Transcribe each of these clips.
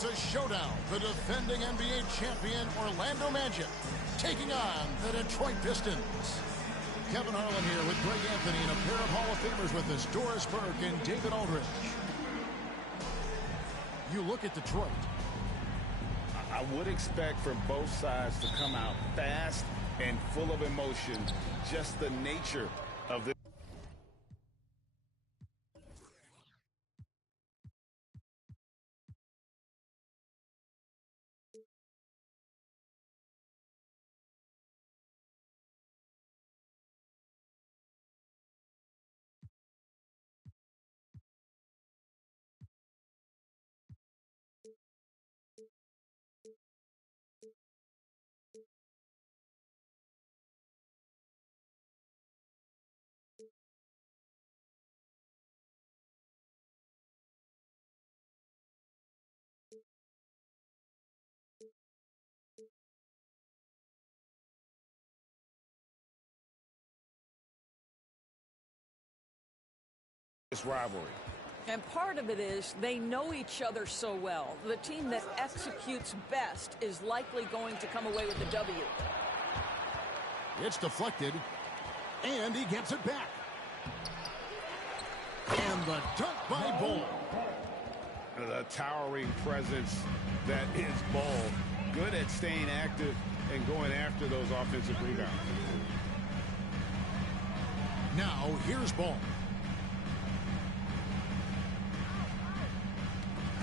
It's a showdown. The defending NBA champion Orlando Magic taking on the Detroit Pistons. Kevin Harlan here with Greg Anthony and a pair of Hall of Famers with us, Doris Burke and David Aldridge. You look at Detroit. I would expect for both sides to come out fast and full of emotion. Just the nature of the this rivalry. And part of it is they know each other so well. The team that executes best is likely going to come away with the W. It's deflected, and he gets it back. And the dunk by Ball. The towering presence that is Ball. Good at staying active and going after those offensive rebounds. Now, here's Ball.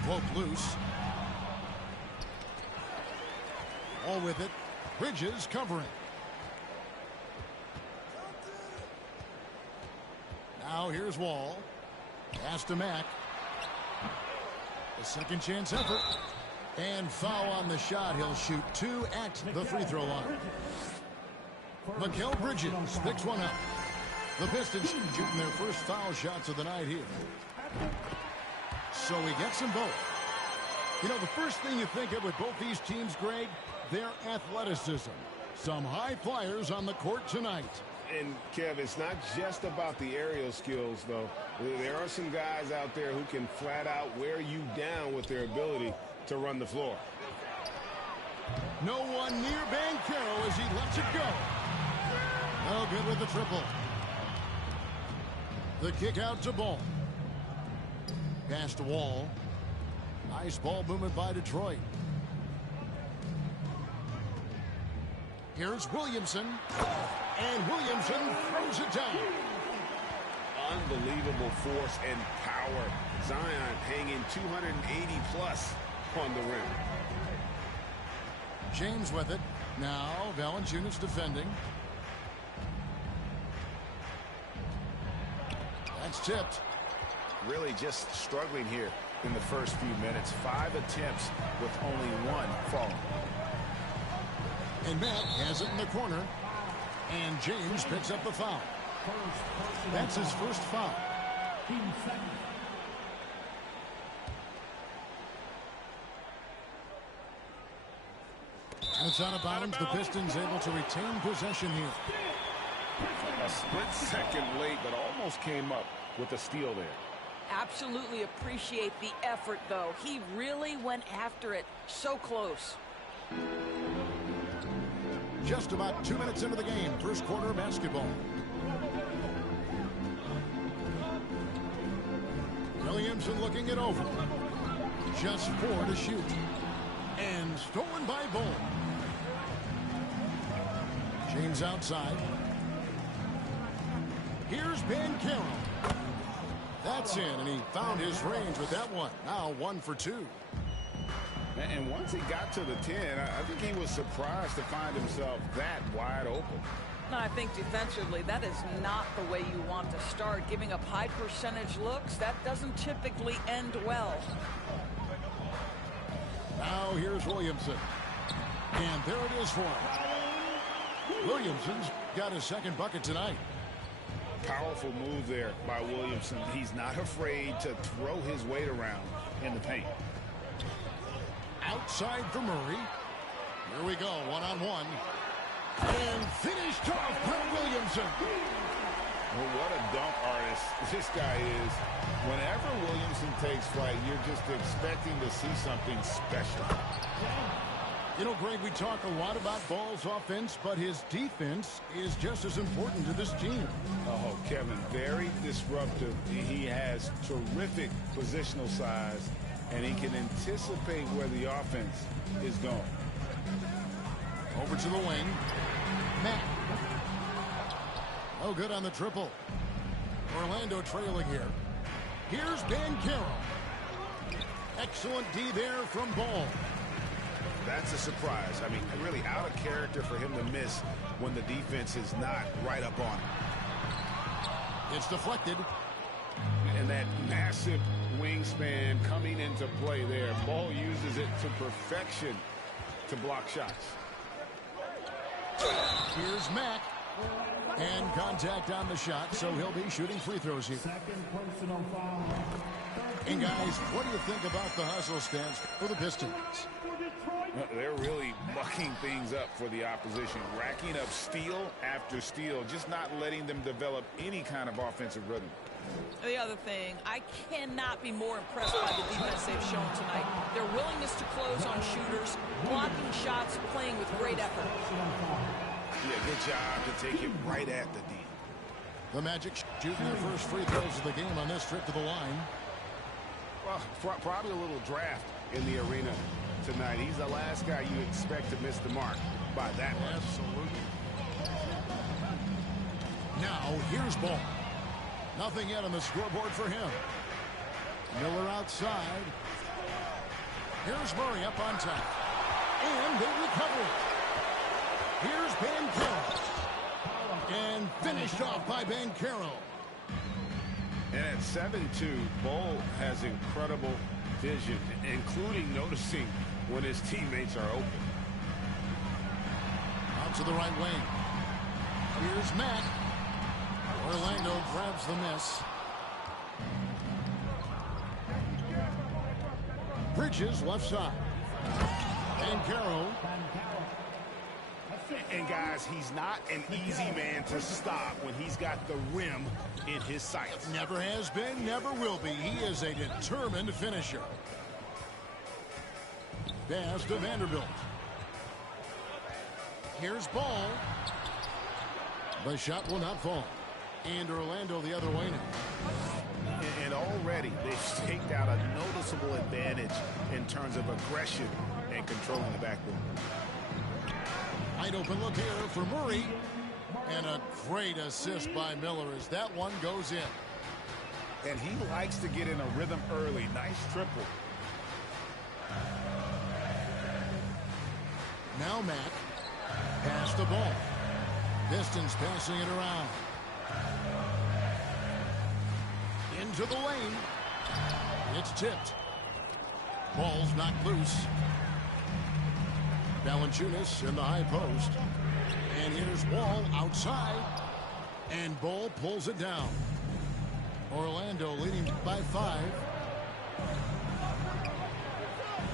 Poke loose. All with it. Bridges covering. Now here's Wall. Pass to Mack. A second chance effort. And foul on the shot. He'll shoot 2 at the free throw line. Mikal Bridges picks one up. The Pistons shooting their first foul shots of the night here. So he gets them both. You know, the first thing you think of with both these teams, Greg, their athleticism. Some high flyers on the court tonight. And, Kev, it's not just about the aerial skills, though. There are some guys out there who can flat out wear you down with their ability to run the floor. No one near Banchero as he lets it go. No good with the triple. The kick out to Ball. Pass to Wall. Nice ball movement by Detroit. Here's Williamson. And Williamson throws it down. Unbelievable force and power. Zion hanging 280 plus on the rim. James with it. Now Valanciunas defending. That's tipped. Really just struggling here in the first few minutes. 5 attempts with only 1 falling. And Matt has it in the corner. And James picks up the foul. That's his first foul. And it's out of bounds. The Pistons able to retain possession here. A split second late, but almost came up with a steal there. Absolutely appreciate the effort, though. He really went after it. So close. Just about 2 minutes into the game. First quarter of basketball. Williamson looking it over. Just 4 to shoot. And stolen by Ball. James outside. Here's Banchero. That's in, and he found his range with that one. Now 1 for 2. And once he got to the 10, I think he was surprised to find himself that wide open. I think defensively, that is not the way you want to start. Giving up high percentage looks, that doesn't typically end well. Now here's Williamson. And there it is for him. Williamson's got his second bucket tonight. Powerful move there by Williamson. He's not afraid to throw his weight around in the paint. Outside for Murray. Here we go, one-on-one. And finished off by Williamson. Well, what a dunk artist this guy is. Whenever Williamson takes flight, you're just expecting to see something special. You know, Greg, we talk a lot about Ball's offense, but his defense is just as important to this team. Oh, Kevin, very disruptive. He has terrific positional size, and he can anticipate where the offense is going. Over to the wing. Matt. Oh, good on the triple. Orlando trailing here. Here's Banchero. Excellent D there from Ball. That's a surprise. I mean, really out of character for him to miss when the defense is not right up on him. It's deflected. And that massive wingspan coming into play there. Ball uses it to perfection to block shots. Here's Mack. And contact on the shot, so he'll be shooting free throws here. And guys, what do you think about the hustle stance for the Pistons? They're really mucking things up for the opposition, racking up steal after steal, just not letting them develop any kind of offensive rhythm. The other thing, I cannot be more impressed by the defense they've shown tonight. Their willingness to close on shooters, blocking shots, playing with great effort. Yeah, good job to take it right at the D. The Magic shooting their first free throws of the game on this trip to the line. Well, probably a little draft in the arena tonight. He's the last guy you expect to miss the mark by that much. Absolutely. Now, here's Ball. Nothing yet on the scoreboard for him. Miller outside. Here's Murray up on top. And they recover it. Here's Banchero. And finished off by Banchero. And at 7'2", Ball has incredible vision, including noticing when his teammates are open. Out to the right wing. Here's Matt. Orlando grabs the miss. Bridges left side. Banchero. And guys, he's not an easy man to stop when he's got the rim in his sights. Never has been, never will be. He is a determined finisher. Pass to Vanderbilt. Here's Ball. The shot will not fall. And Orlando the other way now. And already they've staked out a noticeable advantage in terms of aggression and controlling the backboard. Wide open look here for Murray. And a great assist by Miller as that one goes in. And he likes to get in a rhythm early. Nice triple. Now Mack. Pass the ball. Pistons passing it around. Into the lane. It's tipped. Ball's knocked loose. Valanciunas in the high post. And here's Wall outside. And Ball pulls it down. Orlando leading by 5.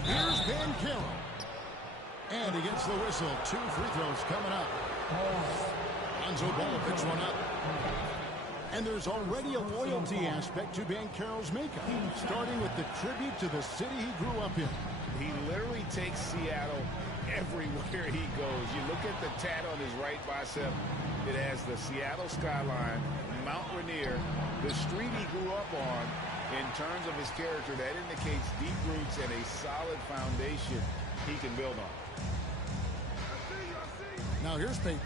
Here's Banchero. And he gets the whistle. 2 free throws coming up. Lonzo Ball picks one up. And there's already a loyalty aspect to Banchero's makeup, starting with the tribute to the city he grew up in. He literally takes Seattle everywhere he goes. You look at the tat on his right bicep. It has the Seattle skyline, Mount Rainier, the street he grew up on. In terms of his character, that indicates deep roots and a solid foundation he can build on. Now here's Payton.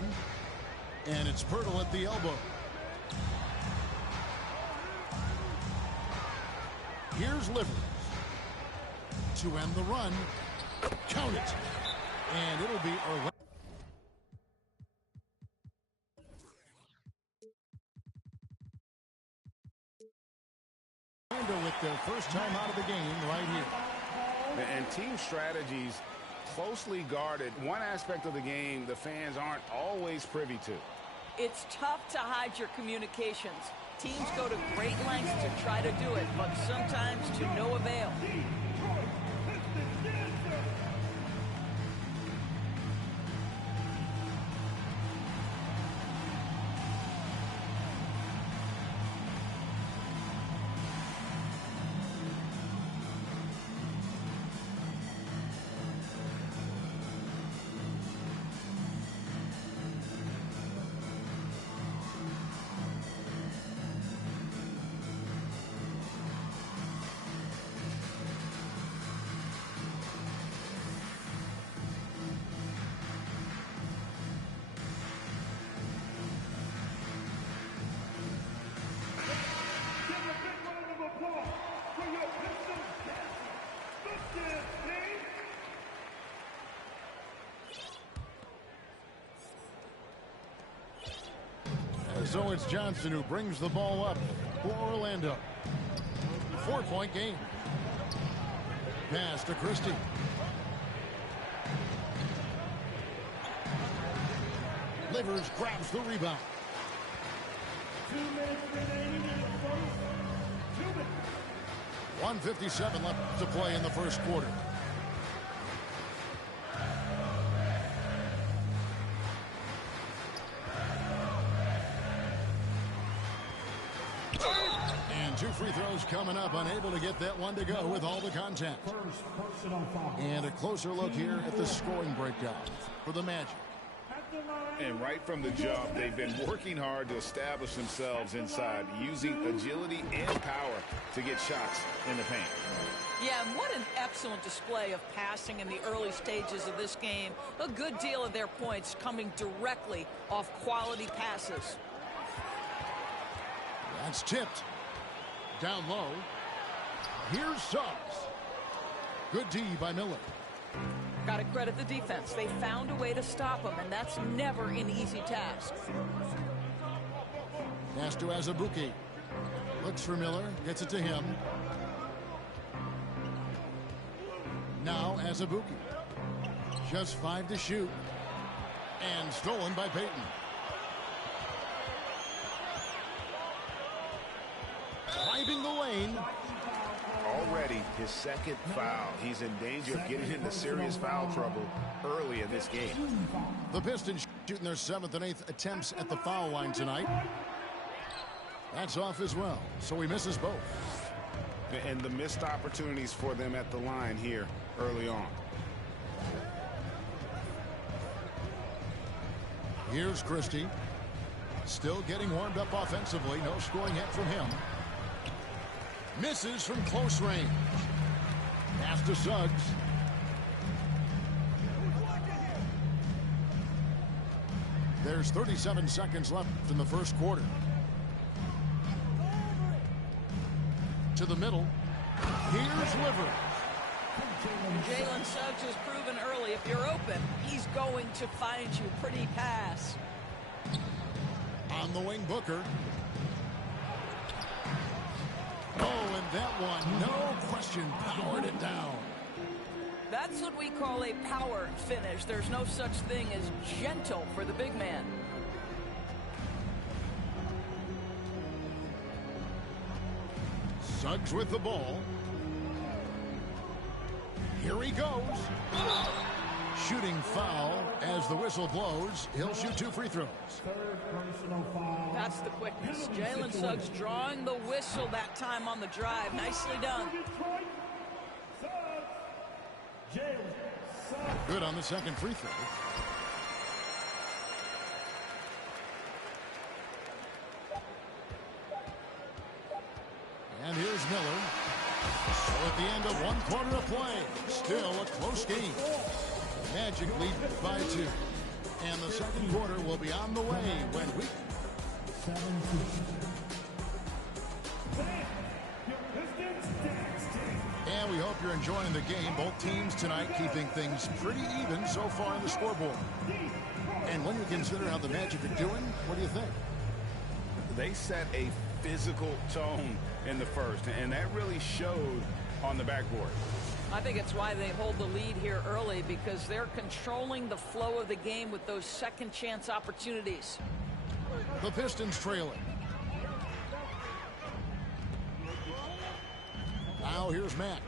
And it's Pirtle at the elbow. Here's Livers. To end the run. Count it. And it'll be Orlando. With their first time out of the game right here. And team strategies closely guarded. One aspect of the game the fans aren't always privy to. It's tough to hide your communications. Teams go to great lengths to try to do it, but sometimes to no avail. So it's Johnson who brings the ball up for Orlando. 4-point game. Pass to Christie. Livers grabs the rebound. 2 minutes remaining in the first. 2 minutes. 1:57 left to play in the first quarter. And 2 free throws coming up, unable to get that one to go with all the contact. First personal foul. And a closer look here at the scoring breakdown for the Magic. And right from the jump, they've been working hard to establish themselves inside, using agility and power to get shots in the paint. Yeah, and what an excellent display of passing in the early stages of this game. A good deal of their points coming directly off quality passes. That's tipped. Down low. Here's Suggs. Good D by Miller. Got to credit the defense. They found a way to stop him, and that's never an easy task. Pass to Azubuike. Looks for Miller. Gets it to him. Now Azubuike. Just 5 to shoot. And stolen by Payton. Driving the lane. Already his second foul. He's in danger of getting into serious foul trouble early in this game. The Pistons shooting their 7th and 8th attempts at the foul line tonight. That's off as well, so he misses both. And the missed opportunities for them at the line here early on. Here's Christie. Still getting warmed up offensively. No scoring yet from him. Misses from close range. Pass to Suggs. There's 37 seconds left in the first quarter. To the middle. Here's Livers. Jalen Suggs has proven early, if you're open, he's going to find you. Pretty pass. On the wing, Booker. Oh, and that one, no question, powered it down. That's what we call a power finish. There's no such thing as gentle for the big man. Suggs with the ball. Here he goes. Shooting foul as the whistle blows. He'll shoot 2 free throws. Third personal foul. That's the quickness. Jalen Suggs drawing the whistle that time on the drive. Nicely done. Detroit. Suggs. Jalen Suggs. Good on the second free throw. And here's Miller. So at the end of 1 quarter of play, still a close game. Magic lead by 2. And the second quarter will be on the way when we... 7-2. And we hope you're enjoying the game. Both teams tonight keeping things pretty even so far on the scoreboard. And when you consider how the Magic are doing, what do you think? They set a physical tone in the first, and that really showed on the backboard. I think it's why they hold the lead here early, because they're controlling the flow of the game with those second chance opportunities. The Pistons trailing. Now here's Mack.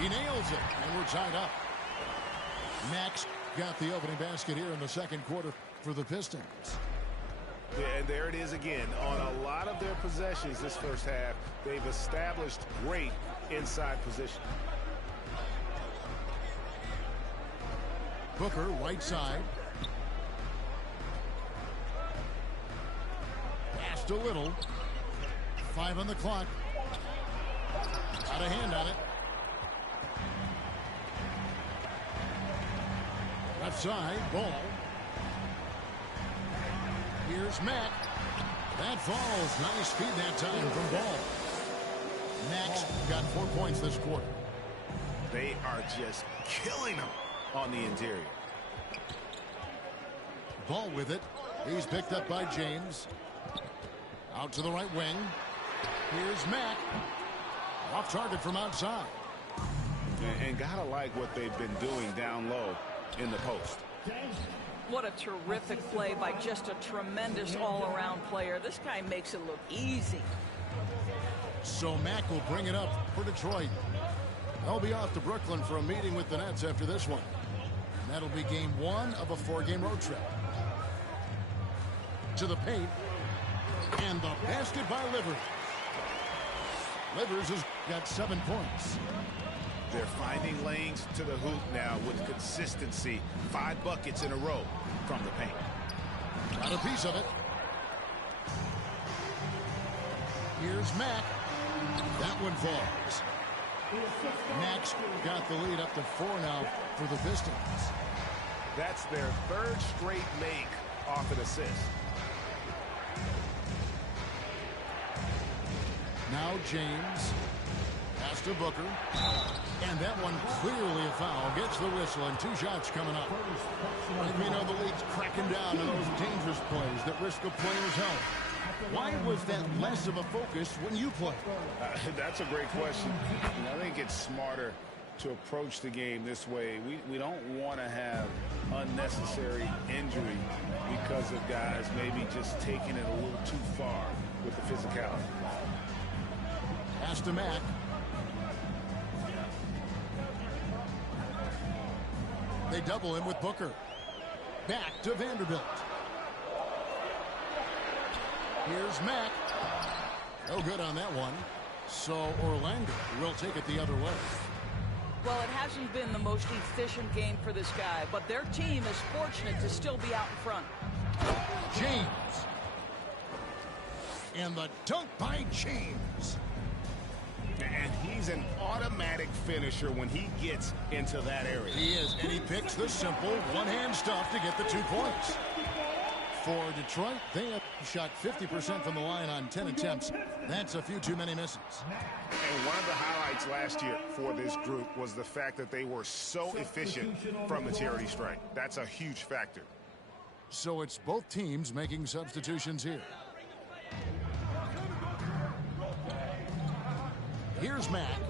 He nails it, and we're tied up. Mack's got the opening basket here in the second quarter for the Pistons. And there it is again. On a lot of their possessions this first half, they've established great inside position. Booker, right side. Passed a little. 5 on the clock. Got a hand on it. Left side, Ball. Here's Mack. That falls. Nice feed that time from Ball. Mack's got 4 points this quarter. They are just killing them on the interior. Ball with it. He's picked up by James. Out to the right wing. Here's Mack. Off target from outside. And gotta like what they've been doing down low in the post. What a terrific play by just a tremendous all-around player. This guy makes it look easy. So Mack will bring it up for Detroit. They'll be off to Brooklyn for a meeting with the Nets after this one. And that'll be game 1 of a 4-game road trip. To the paint. And the basket by Livers. Livers has got 7 points. They're finding lanes to the hoop now with consistency. 5 buckets in a row from the paint. Got a piece of it. Here's Mack. That one falls. Mack's got the lead up to 4 now for the Pistons. That's their 3rd straight make off an assist. Now James. Pass to Booker. And that one clearly a foul. Gets the whistle and 2 shots coming up. We know the league's cracking down on those dangerous plays that risk a player's health. Why was that less of a focus when you play? That's a great question. I think it's smarter to approach the game this way. We don't want to have unnecessary injury because of guys maybe just taking it a little too far with the physicality. Pass to Mack. They double him with Booker. Back to Vanderbilt. Here's Mack. No good on that one. So Orlando will take it the other way. Well, it hasn't been the most efficient game for this guy, but their team is fortunate to still be out in front. James. And the dunk by James. And he's an automatic finisher when he gets into that area. He is, and he picks the simple one-hand stuff to get the 2 points. For Detroit, they have shot 50% from the line on 10 attempts. That's a few too many misses. And one of the highlights last year for this group was the fact that they were so efficient from the charity stripe. That's a huge factor. So it's both teams making substitutions here. Here's Mack.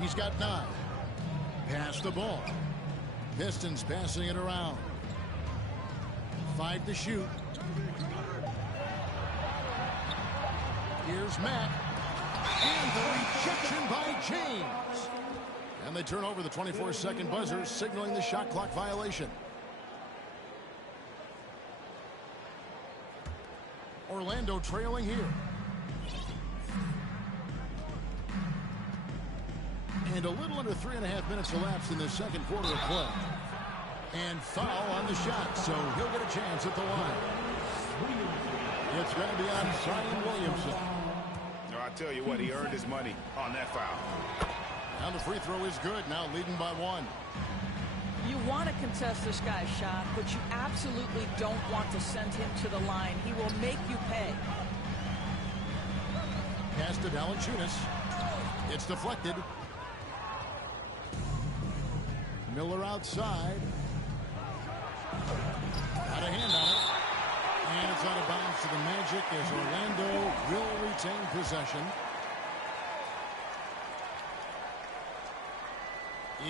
He's got 9. Pass the ball. Pistons passing it around. 5 to shoot. Here's Mack. And the rejection by James. And they turn over the 24-second buzzer, signaling the shot clock violation. Orlando trailing here. And a little under 3.5 minutes elapsed in the second quarter of play. And foul on the shot, so he'll get a chance at the line. It's going to be on Zion Williamson. I tell you what, he earned his money on that foul. Now the free throw is good, now leading by 1. You want to contest this guy's shot, but you absolutely don't want to send him to the line. He will make you pay. Pass to Valanciunas. It's deflected. Miller outside. Got a hand on it. And it's out of bounds to the Magic as Orlando will retain possession.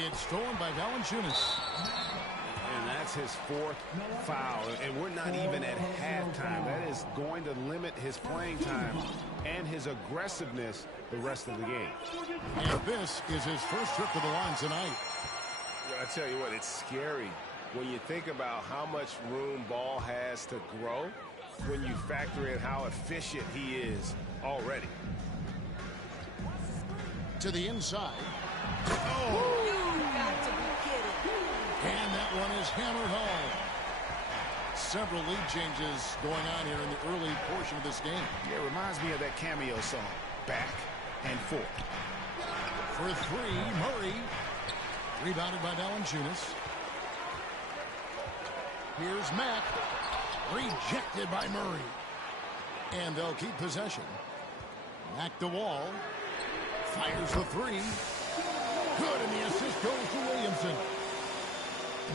It's stolen by Valanciunas. And that's his 4th foul. And we're not even at halftime. That is going to limit his playing time and his aggressiveness the rest of the game. And this is his first trip to the line tonight. I tell you what, it's scary when you think about how much room Ball has to grow when you factor in how efficient he is already. To the inside. Oh! You got to be kidding. And that one is hammered home. Several lead changes going on here in the early portion of this game. Yeah, it reminds me of that cameo song, Back and Forth. For 3, Murray. Rebounded by Valanciunas. Here's Mack. Rejected by Murray. And they'll keep possession. Mack to Wall. Fires the 3. Good, and the assist goes to Williamson.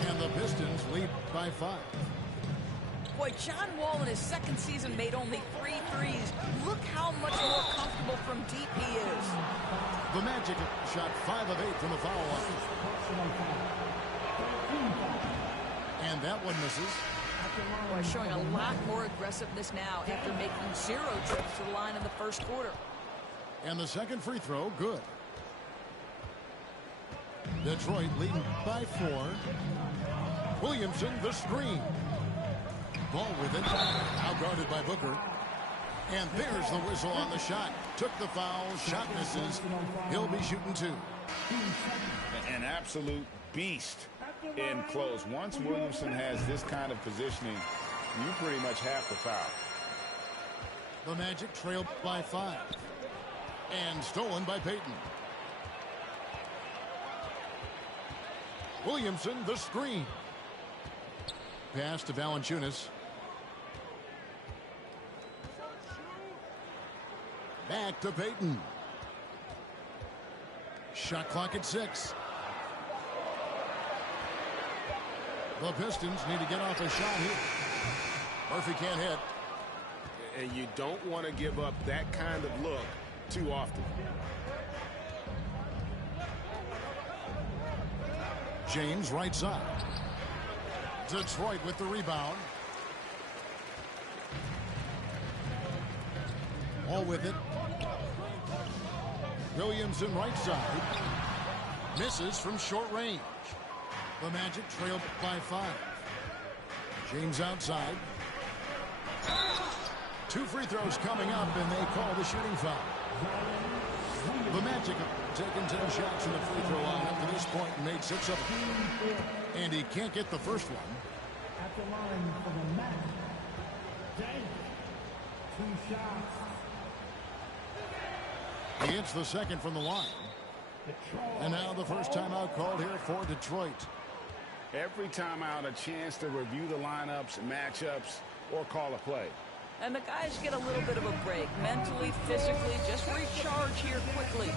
And the Pistons lead by 5. Boy, John Wall in his second season made only 3 threes. Look how much more comfortable from deep he is. The Magic shot 5 of 8 from the foul line. And that one misses. Boy, showing a lot more aggressiveness now after making 0 trips to the line in the first quarter. And the second free throw, good. Detroit leading by 4. Williamson, the screen. Ball with it. Now guarded by Booker. And there's the whistle on the shot. Took the foul. Shot misses. He'll be shooting 2. An absolute beast in close. Once Williamson has this kind of positioning, you pretty much have to foul. The Magic trailed by 5. And stolen by Payton. Williamson, the screen. Pass to Valanciunas. Back to Payton. Shot clock at 6. The Pistons need to get off a shot here. Murphy can't hit. And you don't want to give up that kind of look too often. James right side. Detroit with the rebound. All with it. Williamson right side. Misses from short range. The Magic trailed by 5. James outside. 2 free throws coming up, and they call the shooting foul. The Magic have taken 10 shots from the free throw line up to this point and made 6 of them. And he can't get the first one. At the line for the Magic, James, 2 shots. He hits the second from the line. And now the first timeout called here for Detroit. Every timeout, a chance to review the lineups, matchups, or call a play. And the guys get a little bit of a break. Mentally, physically, just recharge here quickly.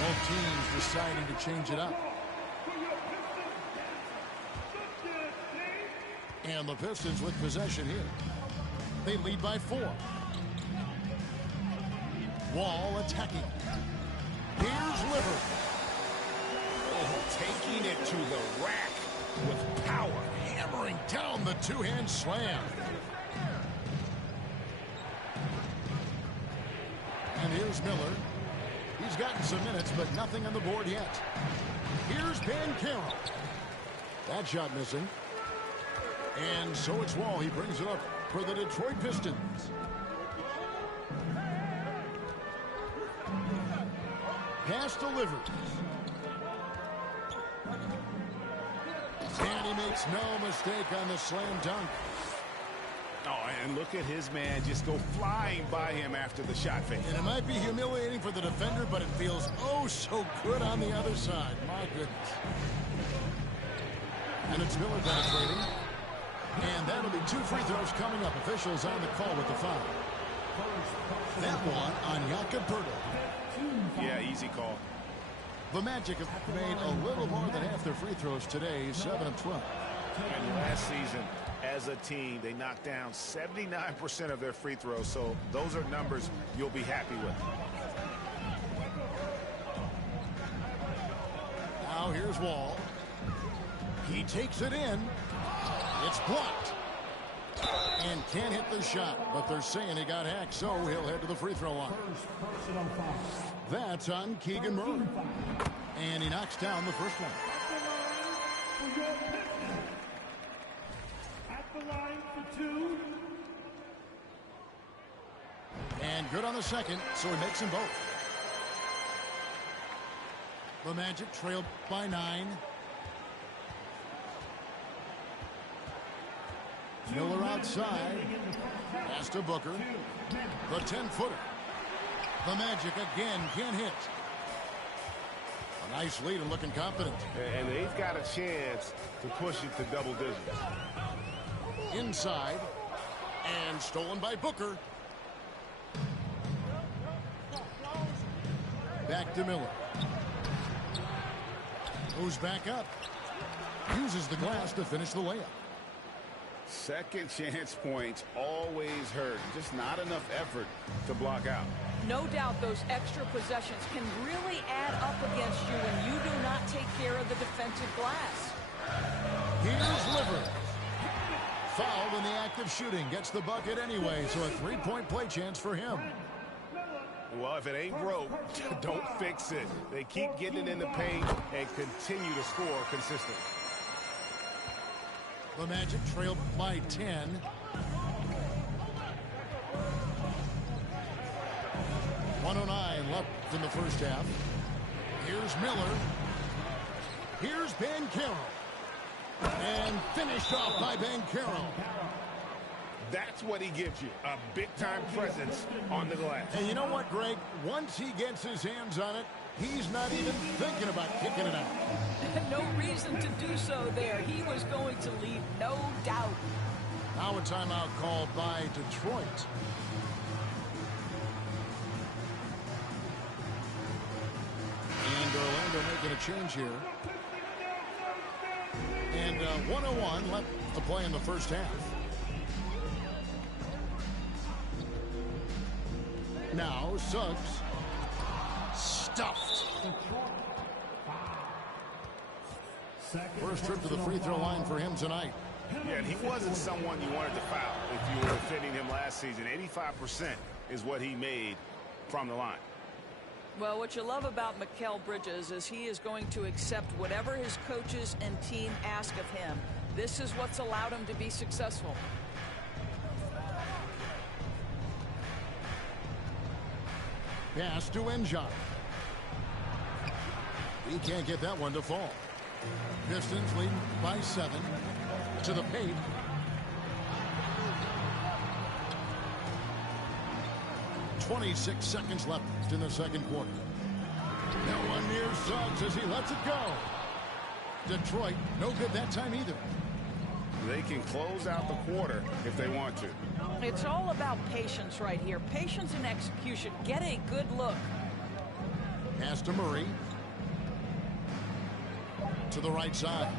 Both teams deciding to change it up. And the Pistons with possession here. They lead by 4. Wall attacking. Here's Livert. Oh, taking it to the rack with power. Hammering down the 2-hand slam. And here's Miller. He's gotten some minutes, but nothing on the board yet. Here's Banchero. That shot missing. And so it's Wall. He brings it up for the Detroit Pistons. Pass delivered. And he makes no mistake on the slam dunk. Oh, and look at his man just go flying by him after the shot fake. And it might be humiliating for the defender, but it feels oh so good on the other side. My goodness. And it's Miller penetrating. And that'll be 2 free throws coming up. Officials on the call with the foul. That one on Jakob Poeltl. Yeah, easy call. The Magic have made a little more than half their free throws today, 7 of 12. And last season, as a team, they knocked down 79% of their free throws, so those are numbers you'll be happy with. Now here's Wall. He takes it in. It's blocked. And can't hit the shot, but they're saying he got hacked, so he'll head to the free throw line. First personal foul. That's on Keegan Murray. And he knocks down the first one. At the line for two. And good on the second, so he makes them both. The Magic trailed by 9. Miller outside. Pass to Booker. The 10-footer. The Magic again can't hit. A nice lead and looking confident. And they've got a chance to push it to double digits. Inside. And stolen by Booker. Back to Miller. Moves back up. Uses the glass to finish the layup. Second chance points always hurt. Just not enough effort to block out. No doubt those extra possessions can really add up against you when you do not take care of the defensive glass. Here's Livers. Fouled in the act of shooting. Gets the bucket anyway, so a three-point play chance for him. Well, if it ain't broke, don't fix it. They keep getting it in the paint and continue to score consistently. The Magic trailed by 10. .109 left in the first half. Here's Miller. Here's Banchero. And finished off by Banchero. That's what he gives you, a big-time presence on the glass. And you know what, Greg? Once he gets his hands on it, he's not even thinking about kicking it out. No reason to do so there. He was going to leave, no doubt. Now a timeout called by Detroit. And Orlando making a change here. And 1:01 left to play in the first half. Now Suggs. Stuffed. First trip to the free throw line for him tonight. Yeah, and he wasn't someone you wanted to foul if you were defending him last season. 85% is what he made from the line. Well, what you love about Mikal Bridges is he is going to accept whatever his coaches and team ask of him. This is what's allowed him to be successful. Pass to Enjot. He can't get that one to fall. Pistons leading by 7. To the paint. .26 seconds left in the second quarter. No one near Suggs as he lets it go. Detroit, no good that time either. They can close out the quarter if they want to. It's all about patience right here. Patience and execution. Get a good look. Pass to Murray. To the right side.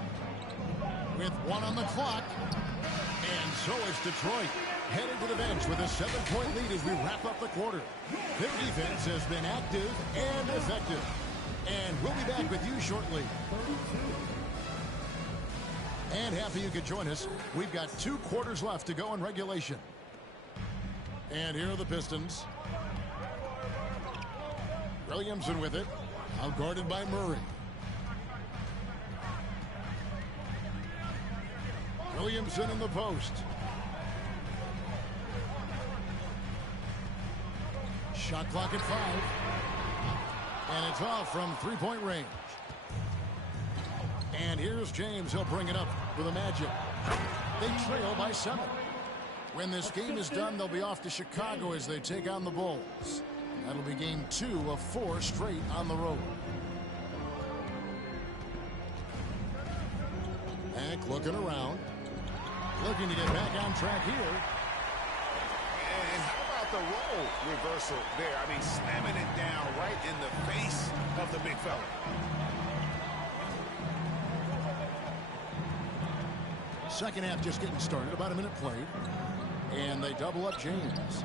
With 1 on the clock. And so is Detroit. Headed to the bench with a 7-point lead as we wrap up the quarter. Their defense has been active and effective. And we'll be back with you shortly. And happy you could join us. We've got 2 quarters left to go in regulation. And here are the Pistons. Williamson with it. Out guarded by Murray. Williamson in the post. Shot clock at 5. And it's off from 3-point range. And here's James. He'll bring it up for the Magic. They trail by 7. When this game is done, they'll be off to Chicago as they take on the Bulls. That'll be game 2 of 4 straight on the road. Mack looking around. Looking to get back on track here. And how about the role reversal there? I mean, slamming it down right in the face of the big fella. Second half just getting started. About a minute played. And they double up James.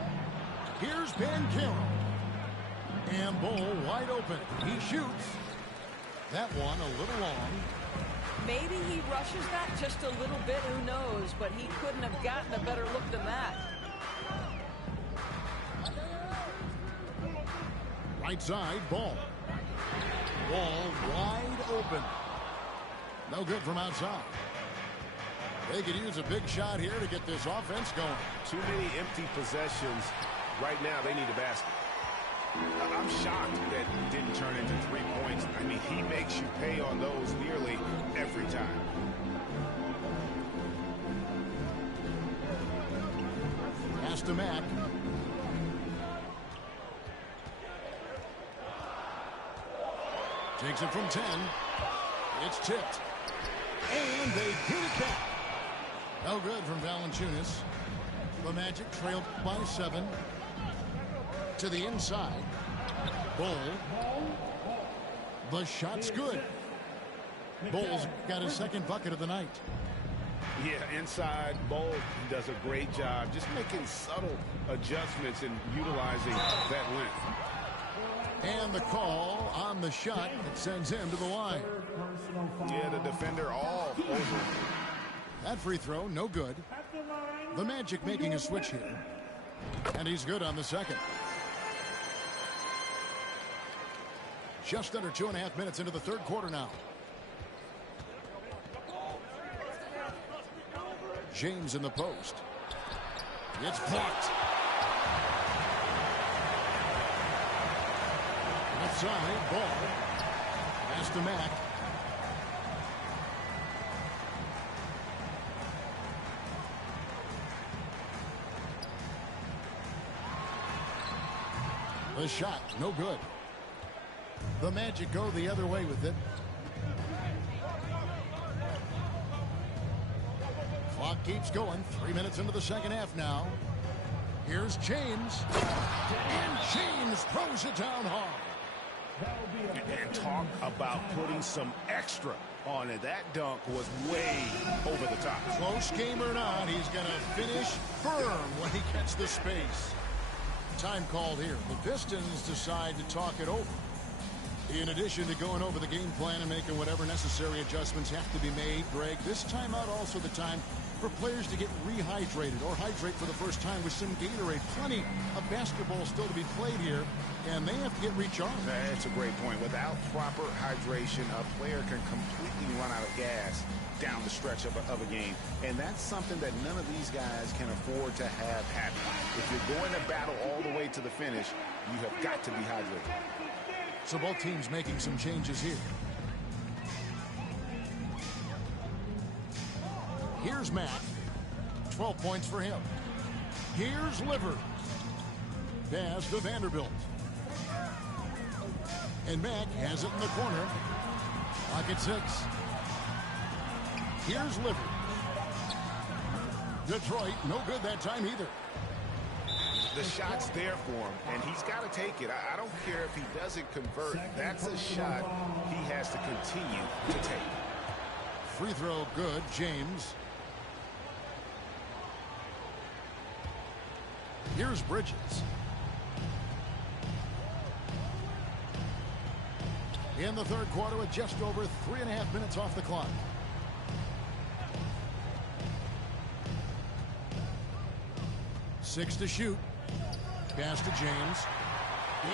Here's Banchero. And Bull wide open. He shoots. That one a little long. Maybe he rushes that just a little bit, who knows, but he couldn't have gotten a better look than that. Right side, Ball. Wall wide open. No good from outside. They could use a big shot here to get this offense going. Too many empty possessions. Right now, they need a basket. I'm shocked that it didn't turn into 3 points. I mean, he makes you pay on those nearly every time. Pass to Mack. Takes it from 10. It's tipped. And they get it back. No good from Valanciunas. The Magic trailed by 7. To the inside. Bull. The shot's good. Bull's got his second bucket of the night. Yeah, inside, Bull does a great job just making subtle adjustments and utilizing that length. And the call on the shot that sends him to the line. Yeah, the defender all over. That free throw, no good. The Magic making a switch here. And he's good on the second. Just under 2.5 minutes into the third quarter now. James in the post. It's blocked. Left side, Ball. Pass to Mack. The shot, no good. The Magic go the other way with it. Clock keeps going. 3 minutes into the second half now. Here's James. And James throws it down hard. And talk about putting some extra on it. That dunk was way over the top. Close game or not, he's going to finish firm when he gets the space. Time called here. The Pistons decide to talk it over. In addition to going over the game plan and making whatever necessary adjustments have to be made, Greg, this timeout also the time for players to get rehydrated or hydrate for the first time with some Gatorade. Plenty of basketball still to be played here, and they have to get recharged. That's a great point. Without proper hydration, a player can completely run out of gas down the stretch of a game. And that's something that none of these guys can afford to have happen. If you're going to battle all the way to the finish, you have got to be hydrated. So both teams making some changes here. Here's Mack. 12 points for him. Here's Livers. Pass to Vanderbilt. And Mack has it in the corner. Clock at 6. Here's Livers. Detroit, no good that time either. The shot's there for him, and he's got to take it. I don't care if he doesn't convert. That's a shot he has to continue to take. Free throw good, James. Here's Bridges. In the third quarter with just over 3.5 minutes off the clock. Six to shoot. Pass to James.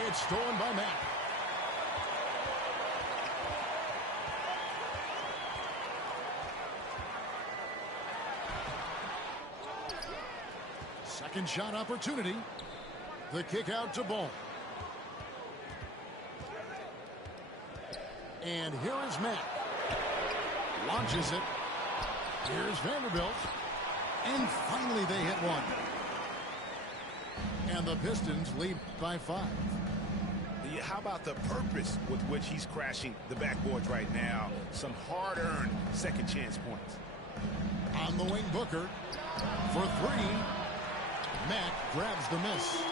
It's stolen by Mack. Second shot opportunity. The kick out to Ball. And here is Mack. Launches it. Here's Vanderbilt. And finally they hit one. And the Pistons lead by 5. Yeah, how about the purpose with which he's crashing the backboards right now? Some hard-earned second chance points. On the wing, Booker. For 3. Mack grabs the miss.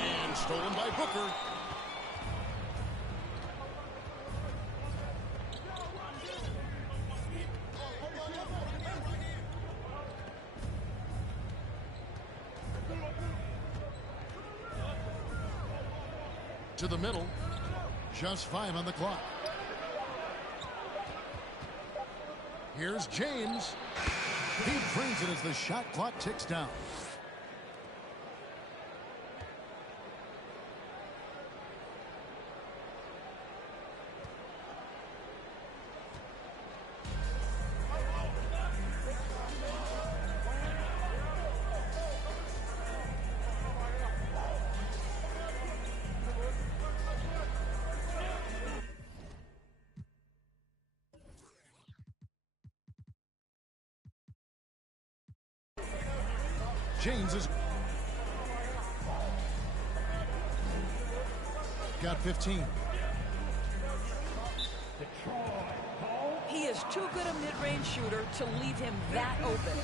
And stolen by Booker. To the middle. Just 5 on the clock. Here's James. He drains it as the shot clock ticks down. James has got 15. He is too good a mid-range shooter to leave him that open.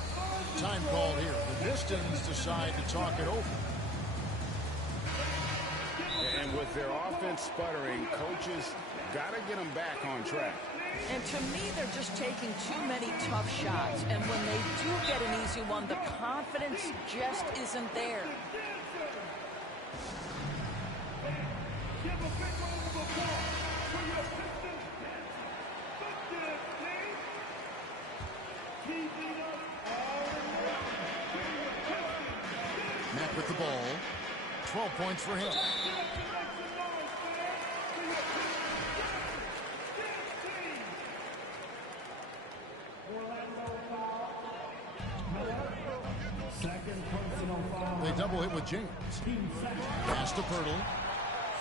Time called here. The Pistons decide to talk it over. And with their offense sputtering, coaches got to get them back on track. And to me, they're just taking too many tough shots. And when they do get an easy one, the confidence just isn't there. Mack with the ball. 12 points for him. They double hit with James. Pass to Pirtle.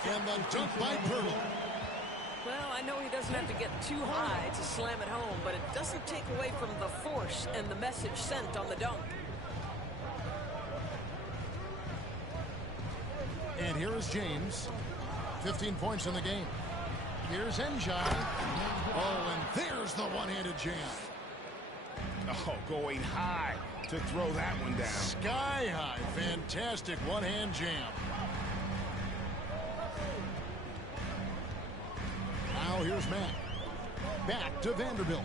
And the dunk by Pirtle. Well, I know he doesn't have to get too high to slam it home, but it doesn't take away from the force and the message sent on the dunk. And here is James. 15 points in the game. Here's Njai. Oh, and there's the one-handed jam. Oh, going high to throw that one down. Sky high. Fantastic one-hand jam. Now here's Mack. Back to Vanderbilt.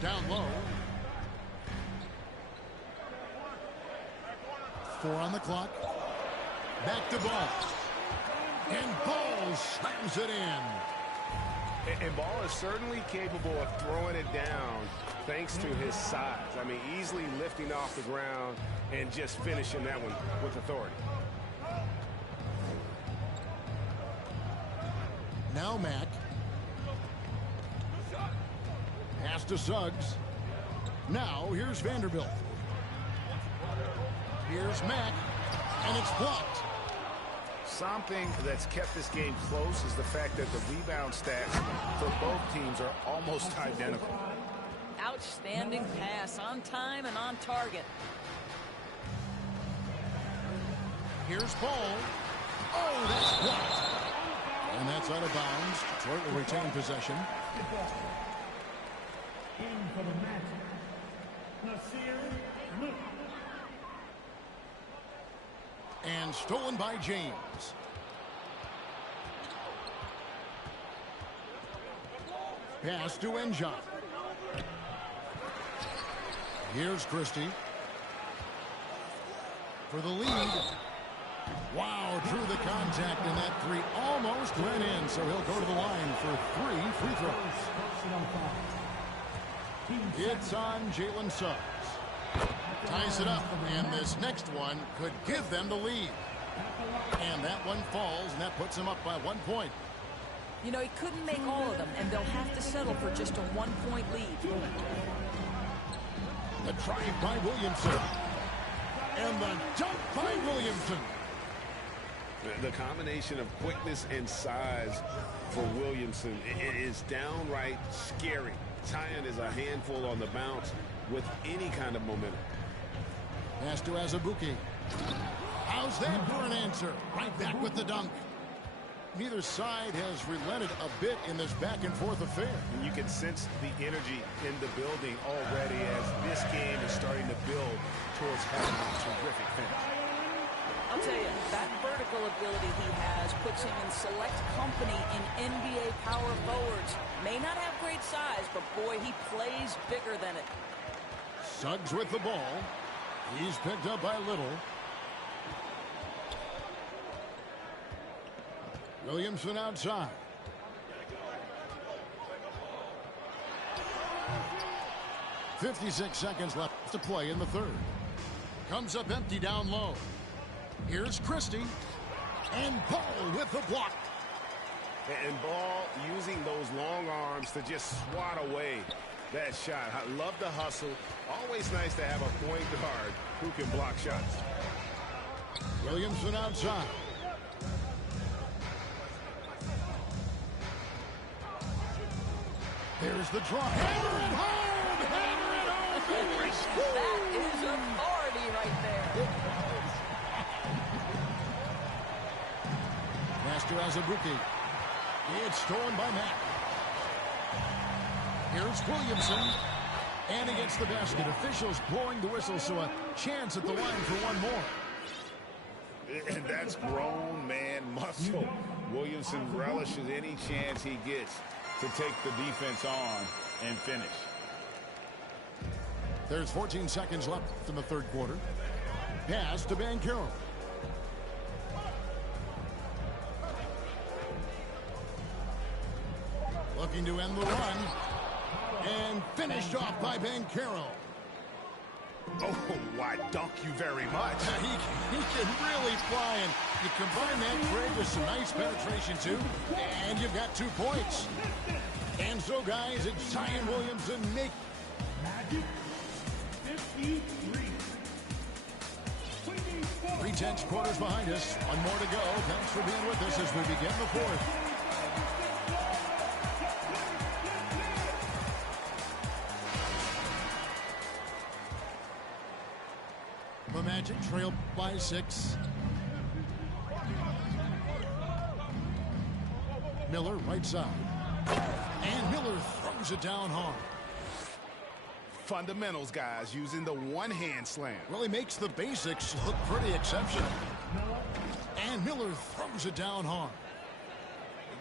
Down low. 4 on the clock. Back to Ball. And Ball slams it in. And Ball is certainly capable of throwing it down thanks to his size. I mean, easily lifting off the ground and just finishing that one with authority. Now Mack. Pass to Suggs. Now here's Vanderbilt. Here's Mack. And it's blocked. Something that's kept this game close is the fact that the rebound stats for both teams are almost identical. Outstanding pass, on time and on target. Here's Ball. Oh, that's blocked. And that's out of bounds. Detroit will retain possession. In for the match, Nasir Little. And stolen by James. Pass to Njai. Here's Christie. For the lead. Wow, drew the contact, and that three almost went in, so he'll go to the line for 3 free throws. It's on Jalen Suggs. Ties it up, and this next one could give them the lead. And that one falls, and that puts them up by 1 point. You know, he couldn't make all of them, and they'll have to settle for just a 1-point lead. The drive by Williamson. And the dunk by Williamson. The combination of quickness and size for Williamson is downright scary. Zion is a handful on the bounce with any kind of momentum. Pass to Azubuike. How's that for an answer? Right back with the dunk. Neither side has relented a bit in this back-and-forth affair. And you can sense the energy in the building already as this game is starting to build towards having a terrific finish. I'll tell you, that vertical ability he has puts him in select company in NBA power forwards. May not have great size, but boy, he plays bigger than it. Suggs with the ball. He's picked up by Little. Williamson outside. 56 seconds left to play in the third. Comes up empty down low. Here's Christie. And Ball with the block. And Ball using those long arms to just swat away that shot. I love the hustle. Always nice to have a point guard who can block shots. Williamson outside. There's the draw. Hammer it home! Hammer it home! That is authority right there. Master Azubuike. It's stolen by Mack. Here's Williamson. And he gets the basket. Officials blowing the whistle, so a chance at the line for one more. And that's grown man muscle. Williamson relishes any chance he gets to take the defense on and finish. There's 14 seconds left in the third quarter. Pass to Banchero. Looking to end the run. And finished off by Banchero. Oh, why, dunk you very much. He can really fly, and you combine that, Craig, with some nice penetration, too, and you've got 2 points. And so, guys, it's Zion Williamson make. Magic 53. 3/10 quarters behind us. One more to go. Thanks for being with us as we begin the fourth. The Magic trail by 6. Miller right side. And Miller throws it down hard. Fundamentals, guys, using the one-hand slam. Well, he makes the basics look pretty exceptional. And Miller throws it down hard.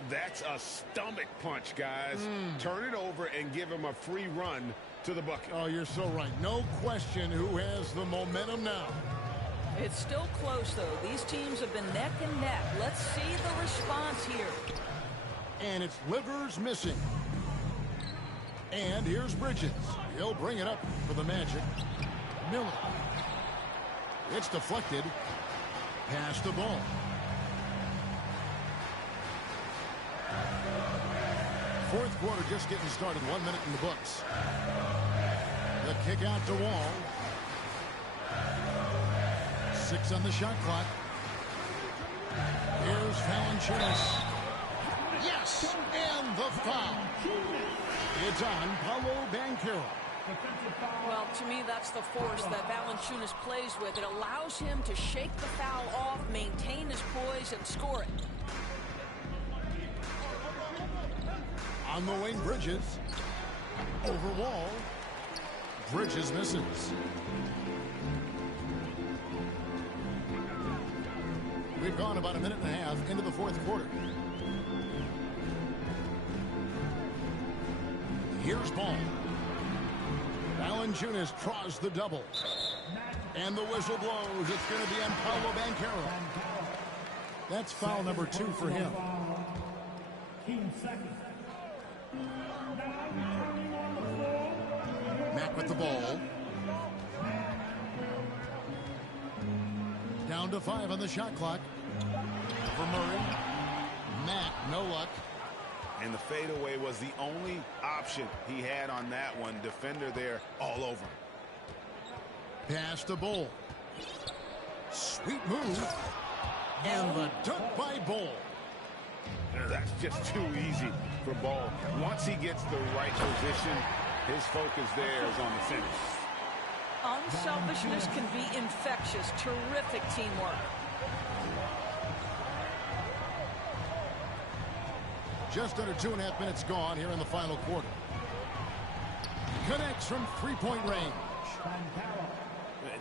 That's a stomach punch, guys. Turn it over and give him a free run to the bucket. Oh, you're so right. No question who has the momentum now. It's still close, though. These teams have been neck and neck. Let's see the response here. And it's Livers missing. And here's Bridges. He'll bring it up for the Magic. Miller. It's deflected. Pass the ball. Fourth quarter just getting started. 1 minute in the books. The kick out to Wall. 6 on the shot clock. Here's Valanciunas. Yes! And the foul. It's on Paolo Banchero. Well, to me, that's the force that Valanciunas plays with. It allows him to shake the foul off, maintain his poise, and score it. On the wing, Bridges. Over Wall. Bridges misses. We've gone about a minute and a half into the fourth quarter. Here's Ball. Valanciunas draws the double. And the whistle blows. It's going to be on Paolo Banchero. That's foul number 2 for him. Team second. Mack with the ball. Down to 5 on the shot clock. For Murray. Mack, no luck. And the fadeaway was the only option he had on that one. Defender there all over him. Pass to Ball. Sweet move. And the dunk by Ball. That's just too easy for Ball. Once he gets the right position, his focus there is on the finish. Unselfishness can be infectious. Terrific teamwork. Just under 2.5 minutes gone here in the final quarter. Connects from three-point range.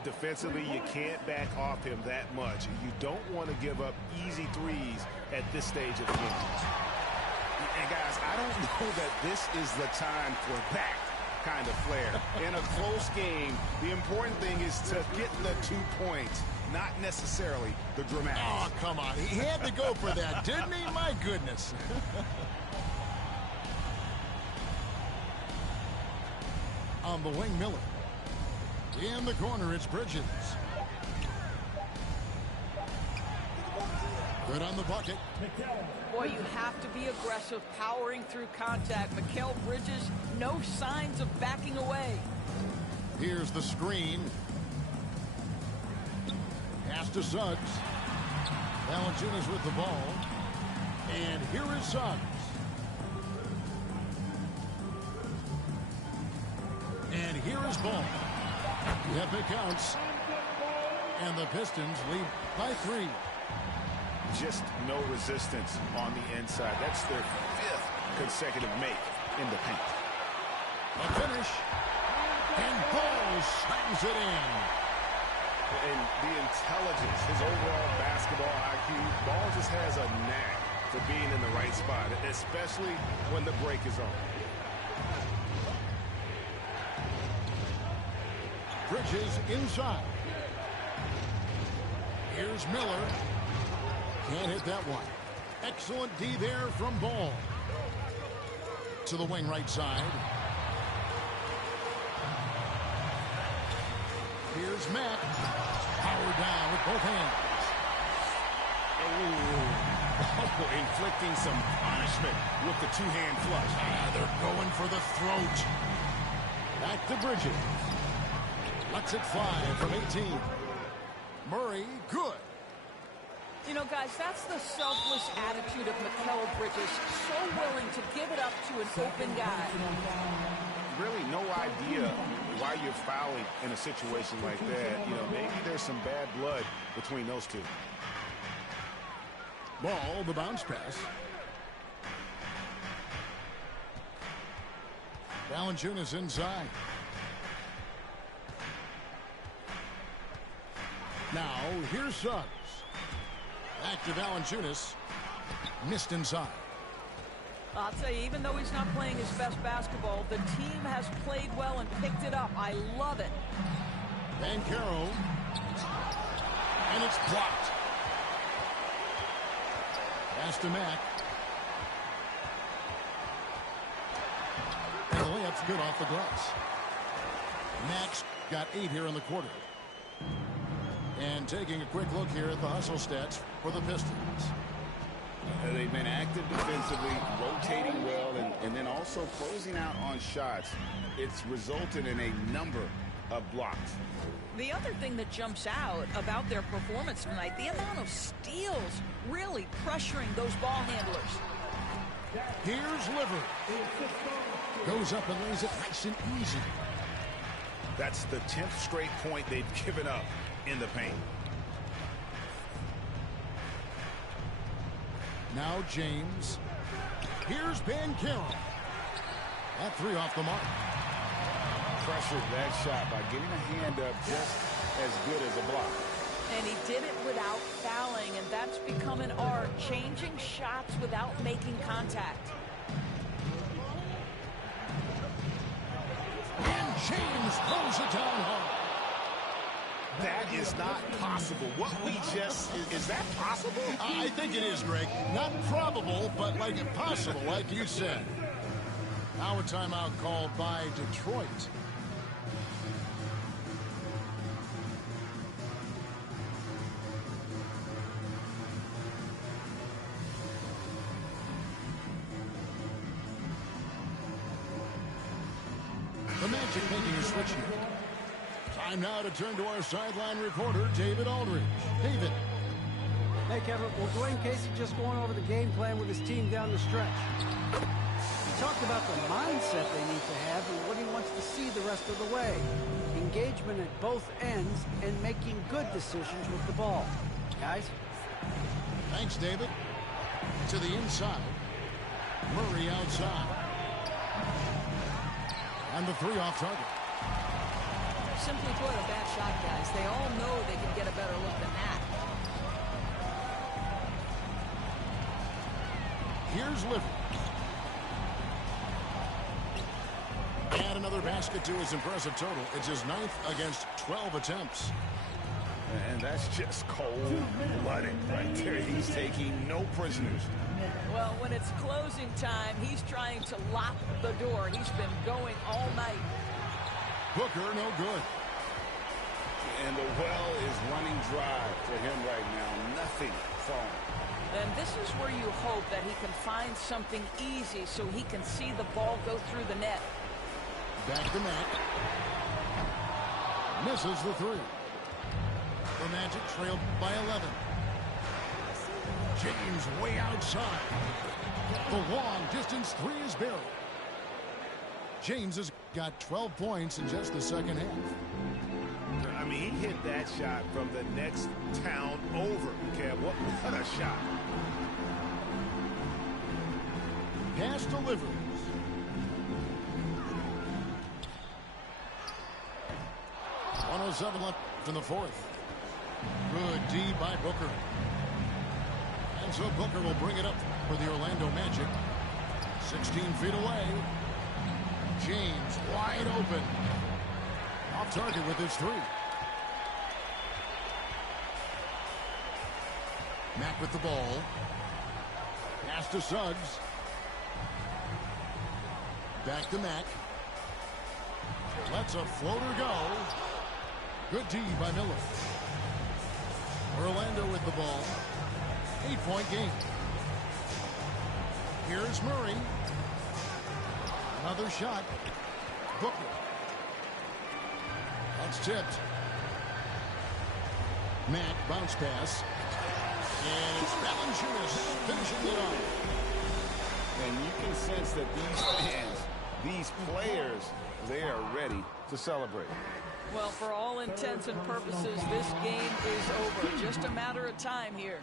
Defensively, you can't back off him that much. You don't want to give up easy threes at this stage of the game. And guys, I don't know that this is the time for that kind of flair. In a close game, the important thing is to get the 2 points, not necessarily the dramatic. Oh, come on. He had to go for that, didn't he? My goodness. on the wing, Miller. In the corner, it's Bridges. Good on the bucket. Boy, you have to be aggressive, powering through contact. Mikal Bridges, no signs of backing away. Here's the screen. Pass to Suggs. Valanciunas with the ball. And here is Suggs. And here is Ball. Yep, it counts. And the Pistons lead by 3. Just no resistance on the inside. That's their 5th consecutive make in the paint. A finish. And Ball slams it in. And the intelligence, his overall basketball IQ, Ball just has a knack for being in the right spot, especially when the break is on. Bridges inside. Here's Miller. Can't hit that one. Excellent D there from Ball. To the wing right side. Here's Mack. Power down with both hands. Oh, inflicting some punishment with the two-hand flush. They're going for the throat. Back to Bridges. Lets it fly from 18. Murray, good. You know, guys, that's the selfless attitude of Mikal Bridges. So willing to give it up to an open guy. Really no idea why you're fouling in a situation like that. You know, maybe there's some bad blood between those two. Ball, the bounce pass. Valanciunas inside. Now, here's Suggs. Back to Valanciunas. Missed inside. I'll tell you, even though he's not playing his best basketball, the team has played well and picked it up. I love it. Banchero. And it's blocked. Pass to Mack. And the layup's good off the glass. Mack's got 8 here in the quarter. And taking a quick look here at the hustle stats for the Pistons. They've been active defensively, rotating well, and then also closing out on shots. It's resulted in a number of blocks. The other thing that jumps out about their performance tonight, the amount of steals really pressuring those ball handlers. Here's Liver. Goes up and lays it nice and easy. That's the 10th straight point they've given up in the paint. Now James. Here's Banchero. That 3 off the mark. Pressured that shot by getting a hand up just as good as a block. And he did it without fouling, and that's become an art, changing shots without making contact. And James throws it down hard. That is not possible. What we just, is that possible? I think it is, Greg. Not probable, but like possible, like you said. Now a timeout called by Detroit. The Magic making a switch here. Time now to turn to our sideline reporter, David Aldridge. David. Hey, Kevin. Well, Dwayne Casey just going over the game plan with his team down the stretch. He talked about the mindset they need to have and what he wants to see the rest of the way. Engagement at both ends and making good decisions with the ball. Guys? Thanks, David. To the inside. Murray outside. And the 3 off target. Simply put, a bad shot, guys. They all know they can get a better look than that. Here's Liver. Add another basket to his impressive total. It's his 9th against 12 attempts. And that's just cold-blooded right there. He's taking no prisoners. Well, when it's closing time, he's trying to lock the door. He's been going all night. Booker, no good. And the well is running dry for him right now. Nothing falling. And this is where you hope that he can find something easy so he can see the ball go through the net. Back to Mack. Misses the three. The Magic trailed by 11. James way outside. The long distance three is buried. James has got 12 points in just the second half. I mean, he hit that shot from the next town over. Kev, what a shot. Pass delivers. .107 left in the fourth. Good D by Booker. And so Booker will bring it up for the Orlando Magic. 16 feet away. James wide open. Off target with his three. Mack with the ball. Pass to Suggs. Back to Mack. Lets a floater go. Good D by Miller. Orlando with the ball. 8-point game. Here's Murray. Another shot. Booker. That's tipped. Mack bounce pass. And it's Valanciunas finishing it off. And you can sense that these fans, these players, they are ready to celebrate. Well, for all intents and purposes, this game is over. Just a matter of time here.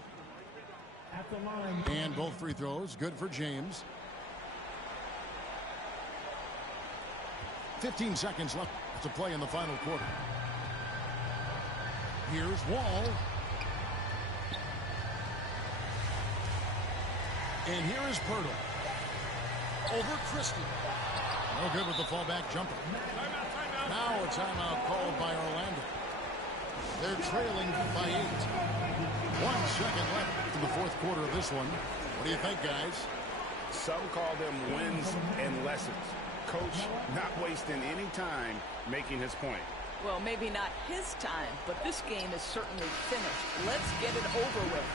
At the line. And both free throws good for James. 15 seconds left to play in the final quarter. Here's Wall. And here is Pirtle. Over Christie. No good with the fallback jumper. Now a timeout called by Orlando. They're trailing by 8. 1 second left in the fourth quarter of this one. What do you think, guys? Some call them wins and lessons. Coach not wasting any time making his point. Well, maybe not his time, but this game is certainly finished. Let's get it over with.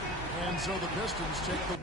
And so the Pistons take the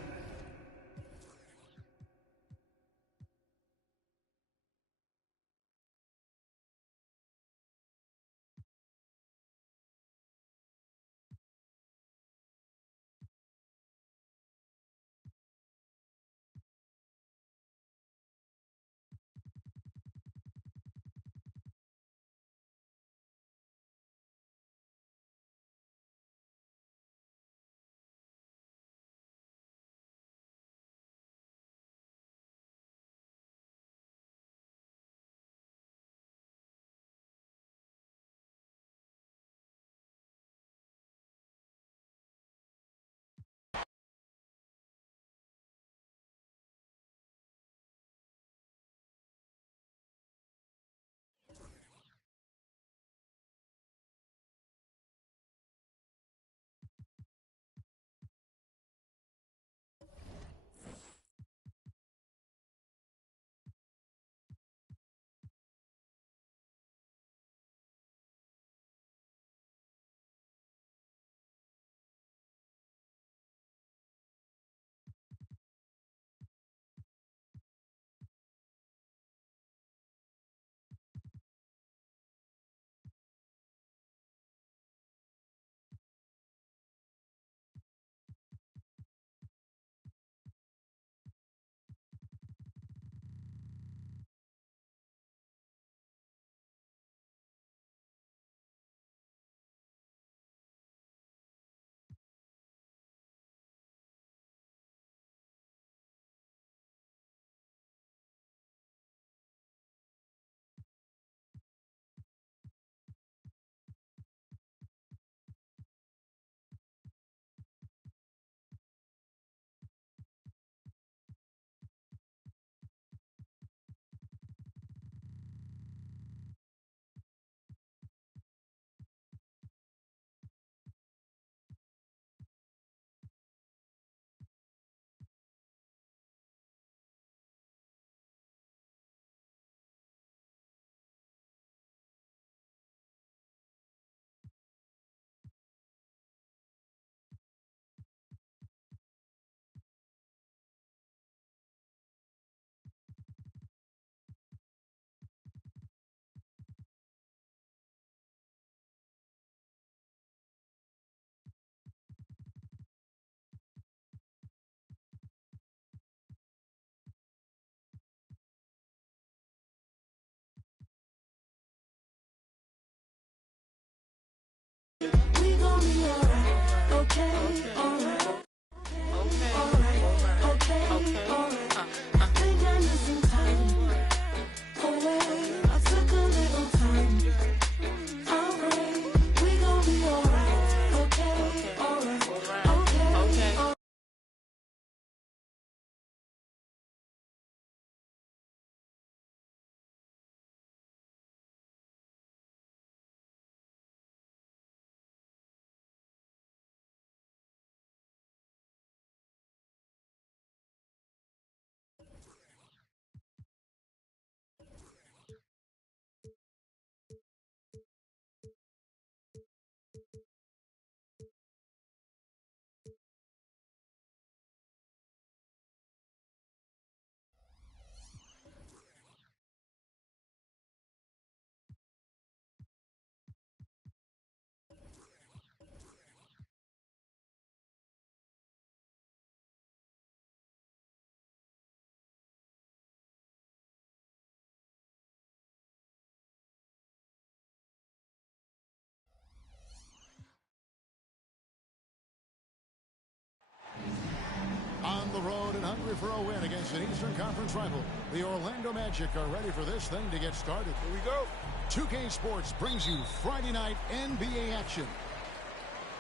hungry for a win against an Eastern Conference rival. The Orlando Magic are ready for this thing to get started. Here we go. 2K Sports brings you Friday night NBA action.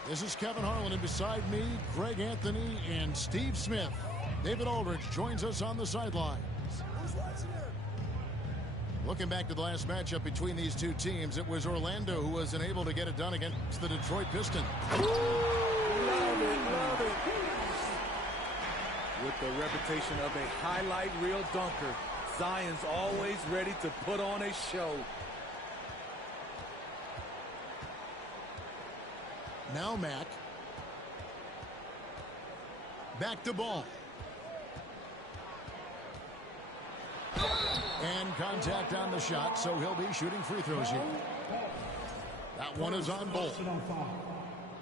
This is Kevin Harlan, and beside me, Greg Anthony and Steve Smith. David Aldridge joins us on the sidelines. Looking back to the last matchup between these two teams, it was Orlando who was unable to get it done against the Detroit Pistons. Love it, love it. With the reputation of a highlight reel dunker, Zion's always ready to put on a show. Now Mack. Back to Ball. And contact on the shot, so he'll be shooting free throws here. That one is on Ball.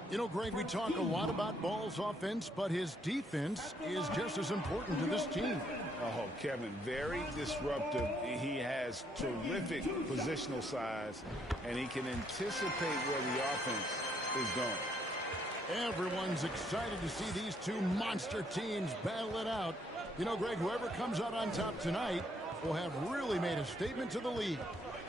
You know, Greg, we talk a lot about Ball's offense, but his defense is just as important to this team. Oh, Kevin, very disruptive. He has terrific positional size, and he can anticipate where the offense is going. Everyone's excited to see these two monster teams battle it out. You know, Greg, whoever comes out on top tonight will have really made a statement to the league.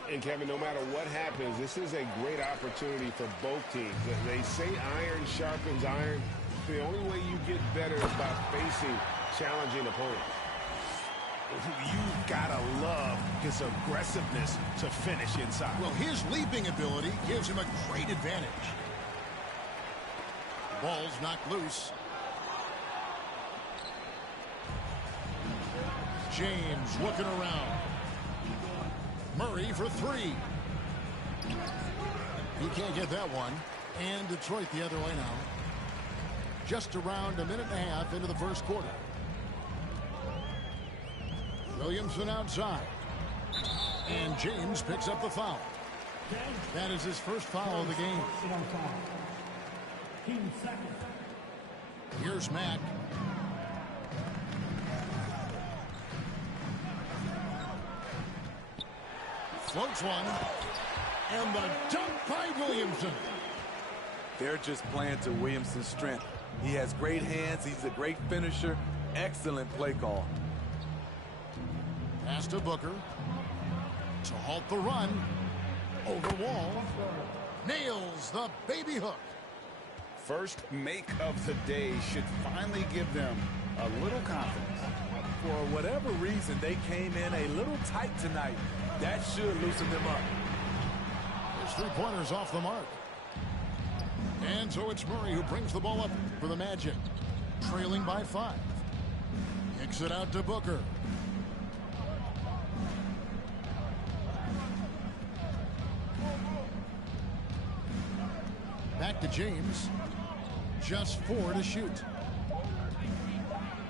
And, Kevin, no matter what happens, this is a great opportunity for both teams. They say iron sharpens iron. The only way you get better is by facing challenging opponents. You've got to love his aggressiveness to finish inside. Well, his leaping ability gives him a great advantage. Ball's knocked loose. James looking around. Murray for three. He can't get that one. And Detroit the other way now. Just around a minute and a half into the first quarter. Williamson outside. And James picks up the foul. That is his first foul of the game. Here's Mack. Floats one. And the dunk by Williamson. They're just playing to Williamson's strength. He has great hands. He's a great finisher. Excellent play call. Pass to Booker. To halt the run. Over Wall. Nails the baby hook. First make of the day should finally give them a little confidence. For whatever reason, they came in a little tight tonight. That should loosen them up. His three-pointers off the mark. And so it's Murray who brings the ball up for the Magic. Trailing by 5. Kicks it out to Booker. Back to James. Just 4 to shoot.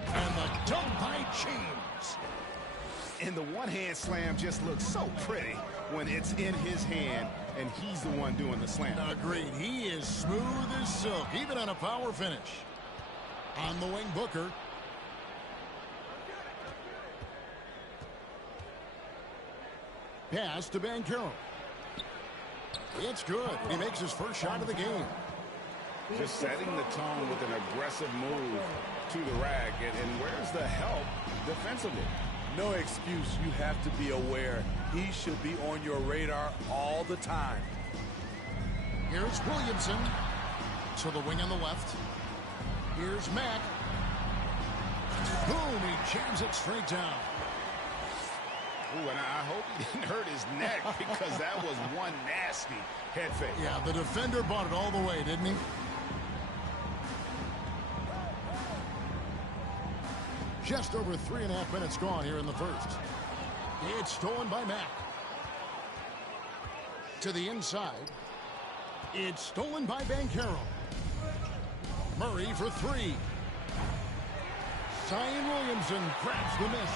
And the dunk by James. And the one-hand slam just looks so pretty when it's in his hand and he's the one doing the slam. Agreed. He is smooth as silk, even on a power finish. On the wing, Booker. Pass to Banchero. It's good. He makes his first shot of the game. Just setting the tone with an aggressive move to the rack. And where's the help defensively? No excuse. You have to be aware. He should be on your radar all the time. Here's Williamson to the wing on the left. Here's Mack. Boom, he jams it straight down. Ooh, and I hope he didn't hurt his neck because that was one nasty head fake. Yeah, the defender bought it all the way, didn't he? Just over 3.5 minutes gone here in the first. It's stolen by Mack. To the inside. It's stolen by Banchero. Murray for 3. Zion Williamson grabs the miss.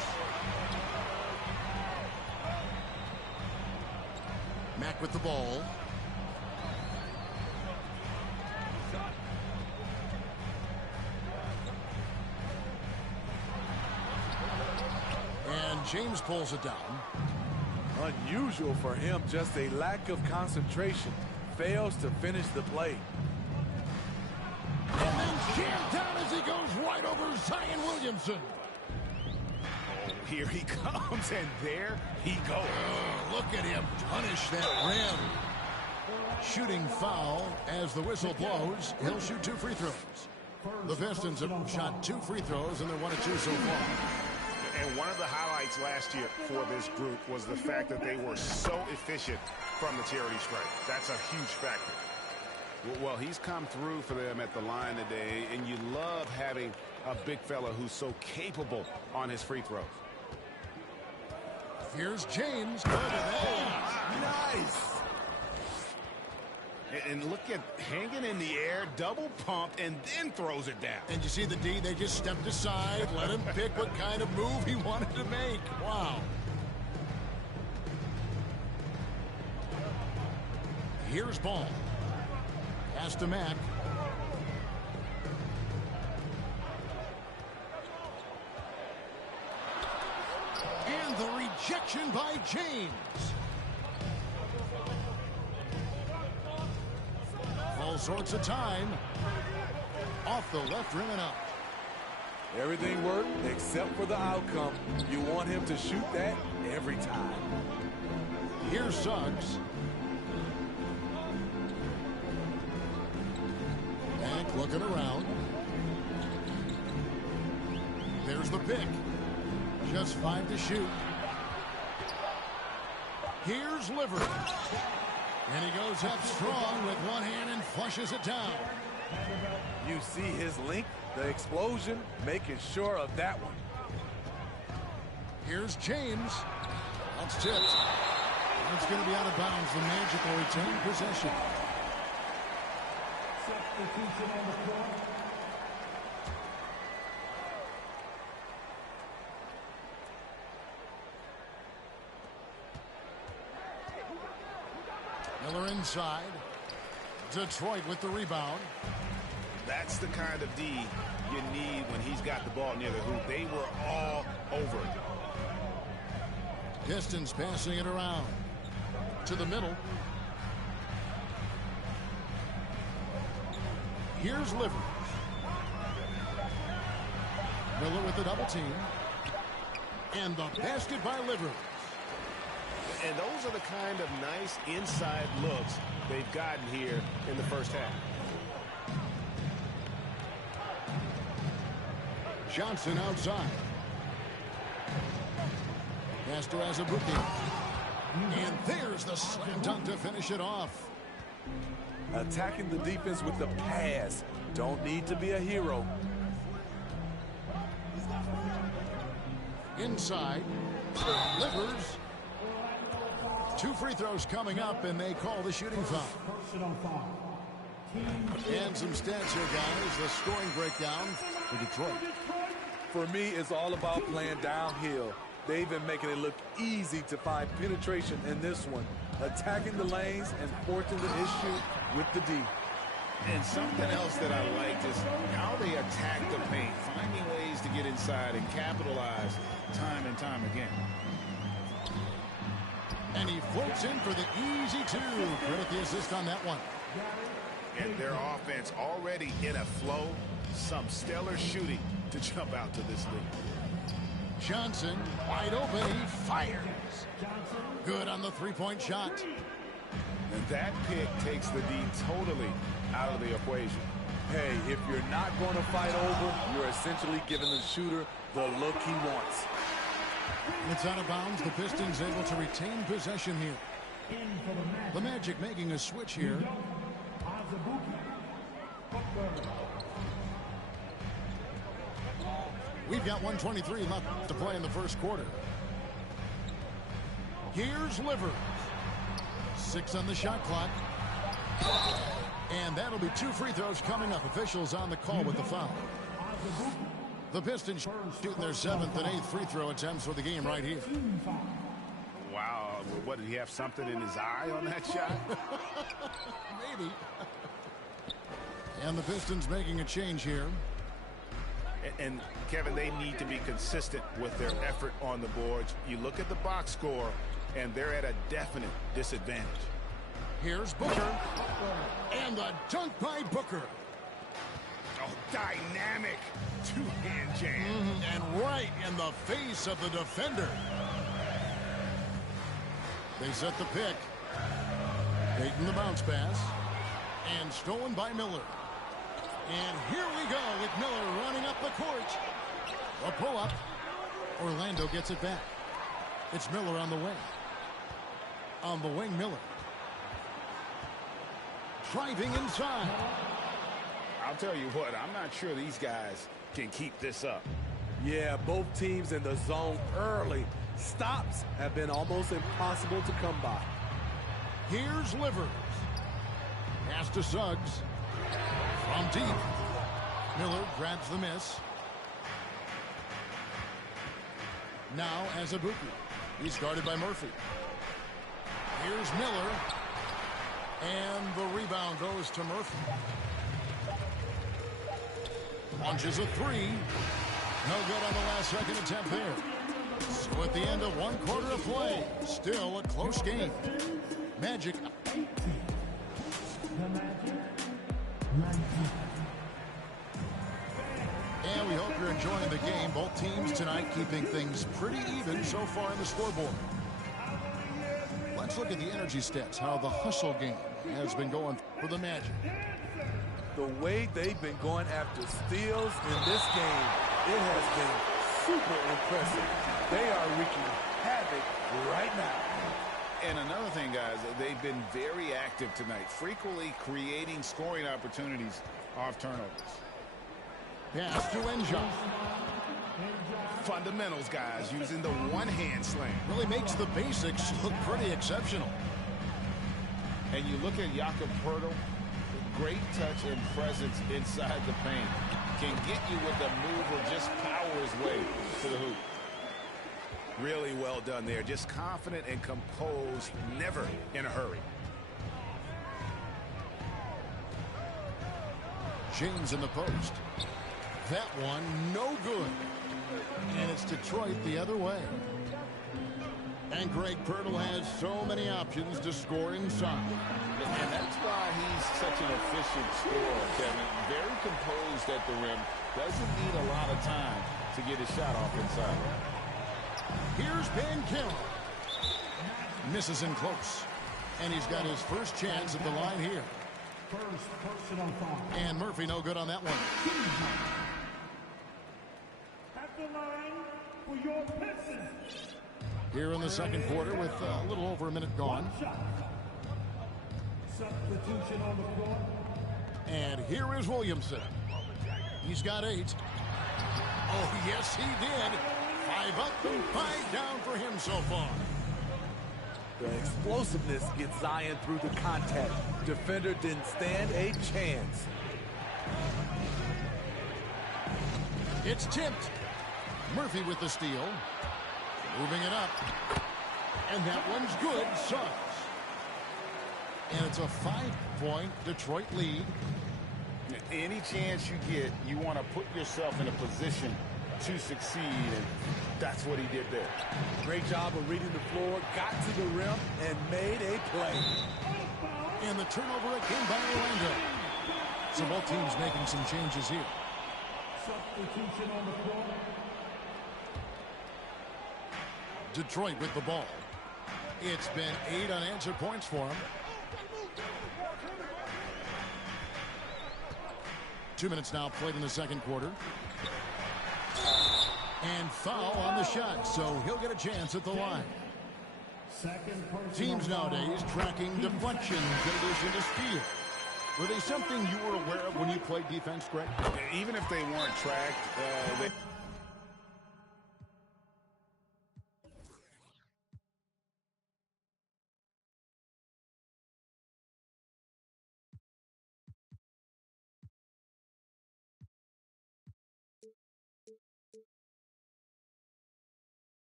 Mack with the ball. And James pulls it down. Unusual for him, just a lack of concentration. Fails to finish the play. And then jammed down as he goes right over Zion Williamson. Here he comes, and there he goes. Oh, look at him punish that rim. Shooting foul as the whistle blows. He'll shoot 2 free throws. The Pistons have shot 2 free throws, and they're 1 of 2 so far. And one of the highlights last year for this group was the fact that they were so efficient from the charity stripe. That's a huge factor. Well, he's come through for them at the line today, and you love having a big fella who's so capable on his free throws. Here's James. Look at that. Nice. And look at hanging in the air, double pump, and then throws it down. And you see the D, they just stepped aside, let him pick what kind of move he wanted to make. Wow. Here's Ball. Pass to Mack. And the rejection by James. All sorts of time. Off the left rim and up. Everything worked except for the outcome. You want him to shoot that every time. Here's Suggs. Mack looking around. There's the pick. Just 5 to shoot. Here's Livers. And he goes up strong with one hand and flushes it down. You see his length, the explosion, making sure of that one. Here's James. That's tipped. It's going to be out of bounds. The Magic will retain possession. Substitution on the floor. Miller inside. Detroit with the rebound. That's the kind of D you need when he's got the ball near the hoop. They were all over it. Pistons passing it around. To the middle. Here's Livers. Miller with the double team. And the basket by Livers. And those are the kind of nice inside looks they've gotten here in the first half. Johnson outside. Pass to Azubuike. And there's the slam dunk to finish it off. Attacking the defense with the pass. Don't need to be a hero. Inside. Livers. 2 free throws coming up, and they call the shooting foul. Personal foul. And some stats here, guys. The scoring breakdown for Detroit. For me, it's all about playing downhill. They've been making it look easy to find penetration in this one. Attacking the lanes and forcing the issue with the D. And something else that I liked is how they attack the paint, finding ways to get inside and capitalize time and time again. And he floats in for the easy 2. Credit the assist on that one. And their offense already in a flow. Some stellar shooting to jump out to this lead. Johnson wide open. He fires. Good on the 3-point shot. And that pick takes the D totally out of the equation. Hey, if you're not going to fight over, you're essentially giving the shooter the look he wants. It's out of bounds. The Pistons able to retain possession here. The Magic making a switch here. We've got 1:23 left to play in the first quarter. Here's Livers. 6 on the shot clock. And that'll be 2 free throws coming up. Officials on the call with the foul. The Pistons shooting their 7th and 8th free throw attempts for the game right here. Wow. What, did he have something in his eye on that shot? Maybe. And the Pistons making a change here. And Kevin, they need to be consistent with their effort on the boards. You look at the box score, and they're at a definite disadvantage. Here's Booker. And a dunk by Booker. dynamic two-hand jam. And right in the face of the defender. They set the pick. Taking the bounce pass. And stolen by Miller. And here we go with Miller running up the court. A pull-up. Orlando gets it back. It's Miller on the wing. On the wing, Miller. Driving inside. I'll tell you what, I'm not sure these guys can keep this up. Yeah, both teams in the zone early. Stops have been almost impossible to come by. Here's Livers. Pass to Suggs. From deep. Miller grabs the miss. Now Azubuike. He's guarded by Murphy. Here's Miller. And the rebound goes to Murphy. Launches a three. No good on the last second attempt there. So at the end of one quarter of play, still a close game. Magic. And we hope you're enjoying the game. Both teams tonight keeping things pretty even so far in the scoreboard. Let's look at the energy stats, how the hustle game has been going for the Magic. The way they've been going after steals in this game, it has been super impressive. They are wreaking havoc right now. And another thing, guys, they've been very active tonight, frequently creating scoring opportunities off turnovers. Pass to Enja. Fundamentals, guys, using the one-hand slam. Really makes the basics look pretty exceptional. And you look at Jakob Poeltl, great touch and presence inside the paint. Can get you with a move or just power his way to the hoop. Really well done there. Just confident and composed, never in a hurry. James in the post. That one, no good. And it's Detroit the other way. And Greg Poeltl has so many options to score inside. And that's why he's such an efficient scorer, Kevin. Very composed at the rim. Doesn't need a lot of time to get his shot off inside. Here's Banchero. Misses in close. And he's got his first chance at the line here. First personal foul. And Murphy no good on that one. At the line for your Pistons. Here in the second quarter with a little over a minute gone. Shot. Substitution on the floor. And here is Williamson. He's got 8. Oh, yes, he did. 5 up and 5 down for him so far. The explosiveness gets Zion through the contact. Defender didn't stand a chance. It's tipped. Murphy with the steal. Moving it up. And that one's good. Suggs. And it's a 5-point Detroit lead. Any chance you get, you want to put yourself in a position to succeed, and that's what he did there. Great job of reading the floor, got to the rim, and made a play. And the turnover again by Orlando. So both teams making some changes here. Substitution on the floor. Detroit with the ball. It's been 8 unanswered points for him. 2 minutes now played in the second quarter. And foul on the shot, so he'll get a chance at the line. Teams nowadays tracking deflections in addition to steal. Were they something you were aware of when you played defense, Greg? Even if they weren't tracked, they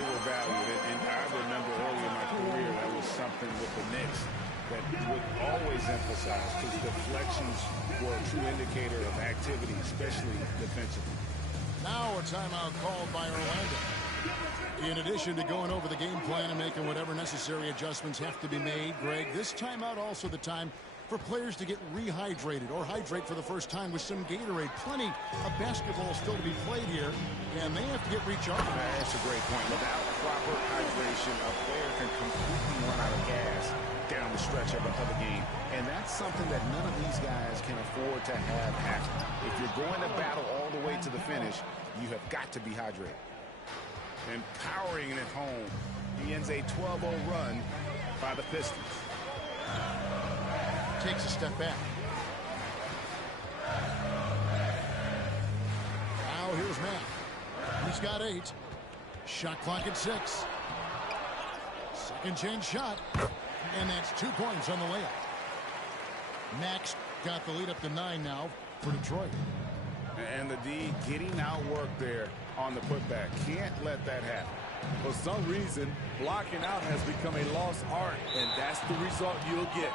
They were valued, and I remember early in my career that was something with the Knicks that would always emphasize, because deflections were a true indicator of activity, especially defensively. Now a timeout called by Orlando. In addition to going over the game plan and making whatever necessary adjustments have to be made, Greg, this timeout also the time for players to get rehydrated or hydrate for the first time with some Gatorade. Plenty of basketball still to be played here, and they have to get recharged. That's a great point. Without proper hydration, a player can completely run out of gas down the stretch of a game. And that's something that none of these guys can afford to have happen. If you're going to battle all the way to the finish, you have got to be hydrated. And powering it home, he ends a 12-0 run by the Pistons. Takes a step back. Now here's Matt. He's got 8. Shot clock at 6. Second chance shot. And that's 2 points on the layup. Max got the lead up to 9 now for Detroit. And the D getting outworked there on the putback. Can't let that happen. For some reason, blocking out has become a lost art, and that's the result you'll get.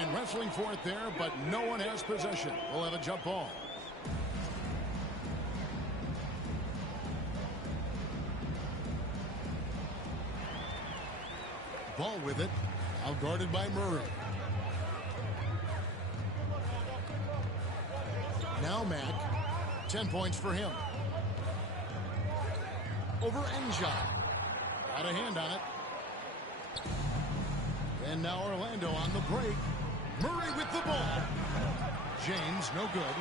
And wrestling for it there, but no one has possession. We'll have a jump ball. Ball with it. Out guarded by Murray. Now Mack. 10 points for him. Over Enja. Got a hand on it. And now Orlando on the break. Murray with the ball. James, no good.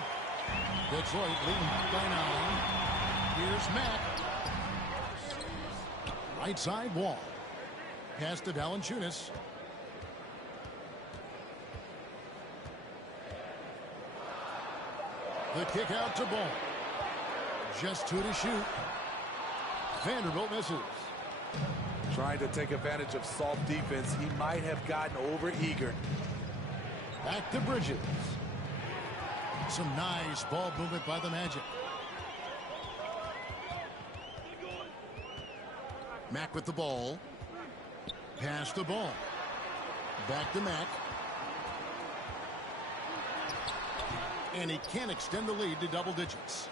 Detroit leading by 9. Here's Mack. Right side Wall. Pass to Valanciunas. The kick out to Ball. Just 2 to shoot. Vanderbilt misses. Trying to take advantage of soft defense, he might have gotten over-eager. Back to Bridges. Some nice ball movement by the Magic. Mack with the ball. Pass the ball. Back to Mack. And he can't extend the lead to double digits.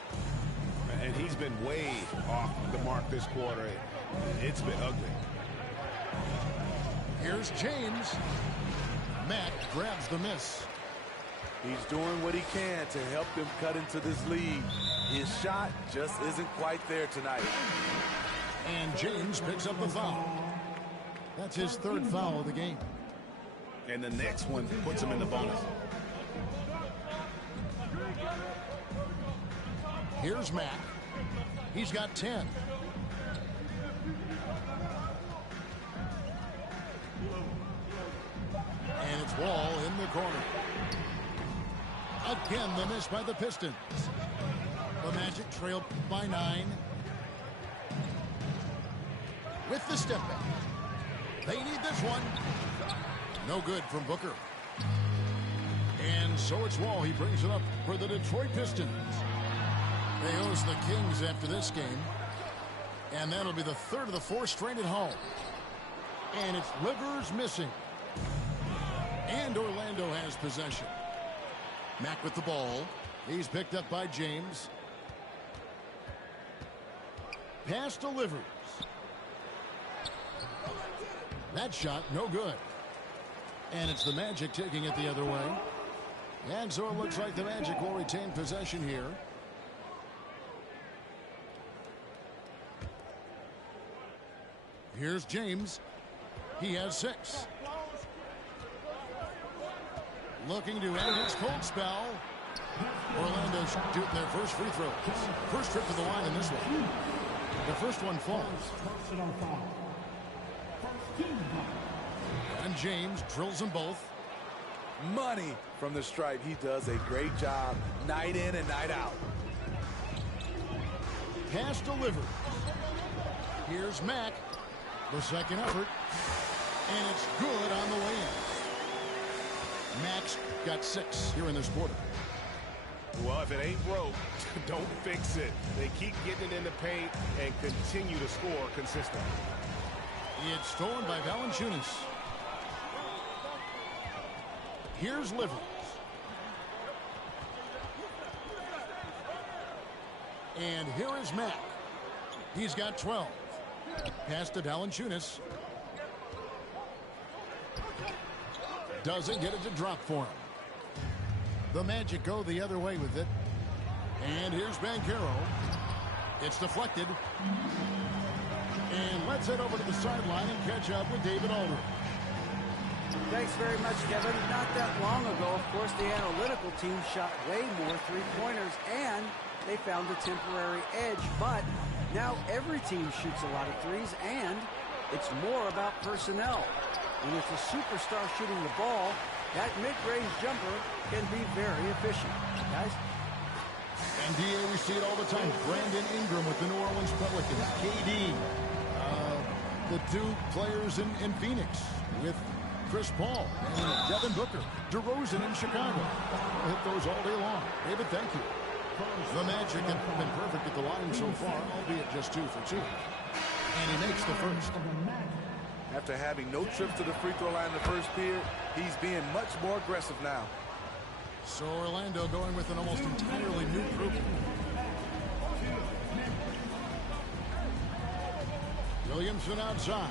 And he's been way off the mark this quarter. It's been ugly. Here's James. Mack grabs the miss. He's doing what he can to help them cut into this lead. His shot just isn't quite there tonight. And James picks up the foul. That's his 3rd foul of the game. And the next one puts him in the bonus. Here's Mack. He's got 10. And it's Wall in the corner. Again, the miss by the Pistons. The Magic trail by 9. With the step back. They need this one. No good from Booker. And so it's Wall. He brings it up for the Detroit Pistons. They host the Kings after this game. And that'll be the 3rd of the 4 straight at home. And it's Rivers missing. And Orlando has possession. Mack with the ball. He's picked up by James. Pass delivers. That shot, no good. And it's the Magic taking it the other way. And so it looks like the Magic will retain possession here. Here's James. He has 6. Looking to end his cold spell. Orlando shooting their first free throws. First trip to the line in this one. The first one falls. And James drills them both. Money from the stripe. He does a great job night in and night out. Pass delivered. Here's Mack. The second effort. And it's good on the way in. Max got 6 here in this quarter. Well, if it ain't broke, don't fix it. They keep getting it in the paint and continue to score consistently. It's stolen by Valanciunas. Here's Livers. And here is Mack. He's got 12. Pass to Valanciunas. Doesn't get it to drop for him. The Magic go the other way with it. And here's Banchero. It's deflected. And let's head over to the sideline and catch up with David Aldridge. Thanks very much, Kevin. Not that long ago, of course, the analytical team shot way more three-pointers, and they found a temporary edge. But now every team shoots a lot of threes, and it's more about personnel. When it's a superstar shooting the ball, that mid-range jumper can be very efficient. Guys? NBA, we see it all the time. Brandon Ingram with the New Orleans Pelicans. KD. The two players in Phoenix with Chris Paul and Devin Booker. DeRozan in Chicago. I'll hit those all day long. David, thank you. The Magic have been perfect at the line so far, albeit just 2 for 2. And he makes the first. After having no trips to the free throw line in the first period, he's being much more aggressive now. So Orlando going with an almost entirely new group. Williamson outside.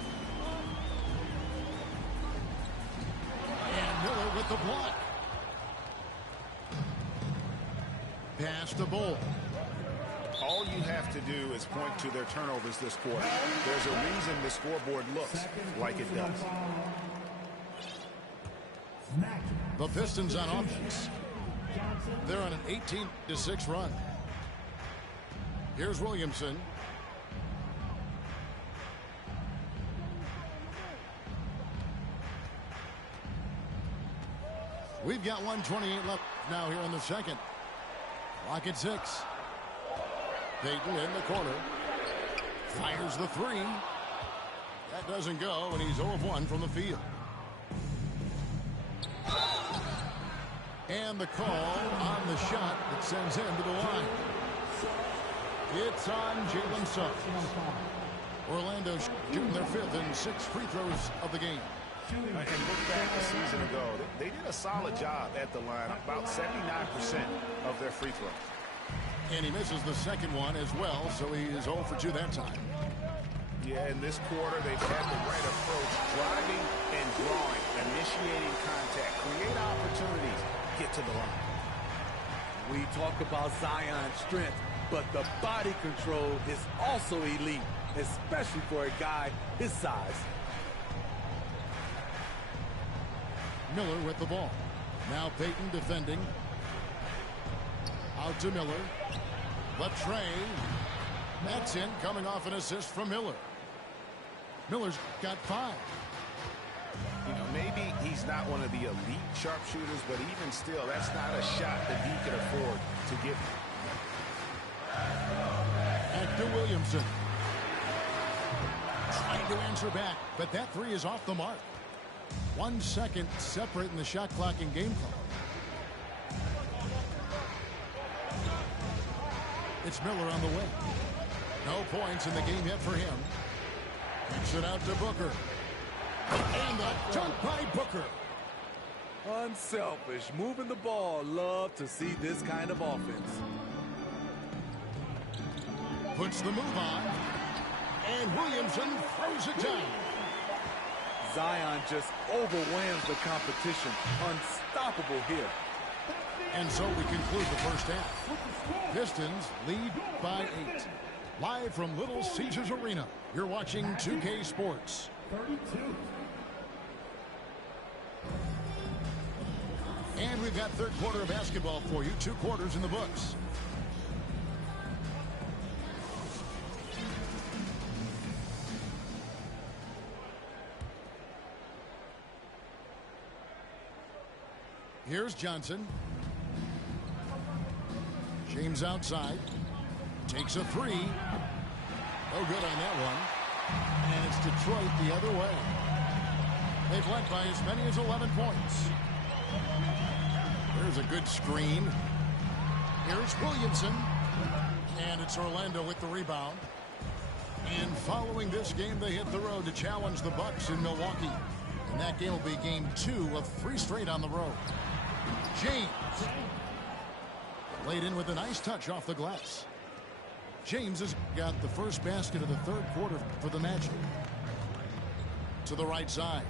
And Miller with the block. Pass to Bull. All you have to do is point to their turnovers this quarter. There's a reason the scoreboard looks like it does. The Pistons on offense. They're on an 18-6 run. Here's Williamson. We've got 1:28 left now here in the second. Clock at 6. Payton in the corner. Fires the three. That doesn't go, and he's 0 of 1 from the field. And the call on the shot that sends him to the line. It's on Jalen Suggs. Orlando shooting their 5th and 6th free throws of the game. And look back a season ago, they did a solid job at the line, about 79% of their free throws. And he misses the second one as well, so he is 0 for 2 that time. Yeah, in this quarter, they've had the right approach, driving and drawing, initiating contact, create opportunities, get to the line. We talk about Zion's strength, but the body control is also elite, especially for a guy his size. Miller with the ball. Now Payton defending. Out to Miller. Latrey. That's in, coming off an assist from Miller. Miller's got 5. You know, maybe he's not one of the elite sharpshooters, but even still, that's not a shot that he can afford to give. Back to Williamson. Trying to answer back, but that 3 is off the mark. 1 second separating the shot clock and game clock. It's Miller on the way. No points in the game yet for him. Kicks it out to Booker. And the dunk by Booker. Unselfish, moving the ball. Love to see this kind of offense. Puts the move on. And Williamson throws it down. Zion just overwhelms the competition. Unstoppable here. And so we conclude the first half. Pistons lead by 8. Live from Little Caesars Arena, you're watching 2K Sports. 32. And we've got third quarter of basketball for you. 2 quarters in the books. Here's Johnson. James outside. Takes a 3. No good on that one. And it's Detroit the other way. They've led by as many as 11 points. There's a good screen. Here's Williamson. And it's Orlando with the rebound. And following this game, they hit the road to challenge the Bucks in Milwaukee. And that game will be game 2 of 3 straight on the road. James. Laid in with a nice touch off the glass. James has got the first basket of the third quarter for the Magic. To the right side.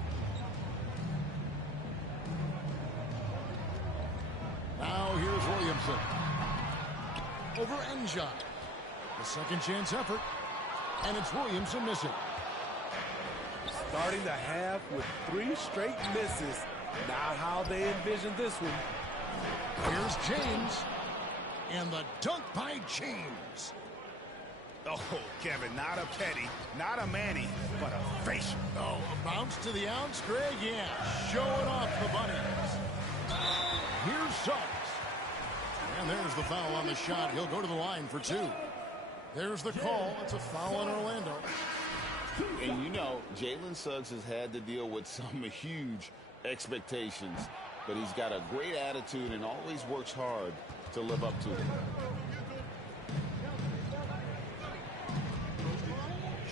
Now here's Williamson. Over Enja. The second chance effort. And it's Williamson missing. Starting the half with 3 straight misses. Not how they envisioned this one. Here's James. And the dunk by James. Oh, Kevin, not a petty, not a Manny, but a facial. Oh, a bounce to the ounce, Greg? Yeah, showing off the bunnies. Here's Suggs. And there's the foul on the shot. He'll go to the line for 2. There's the call. It's a foul on Orlando. And you know, Jalen Suggs has had to deal with some huge expectations, but he's got a great attitude and always works hard to live up to them.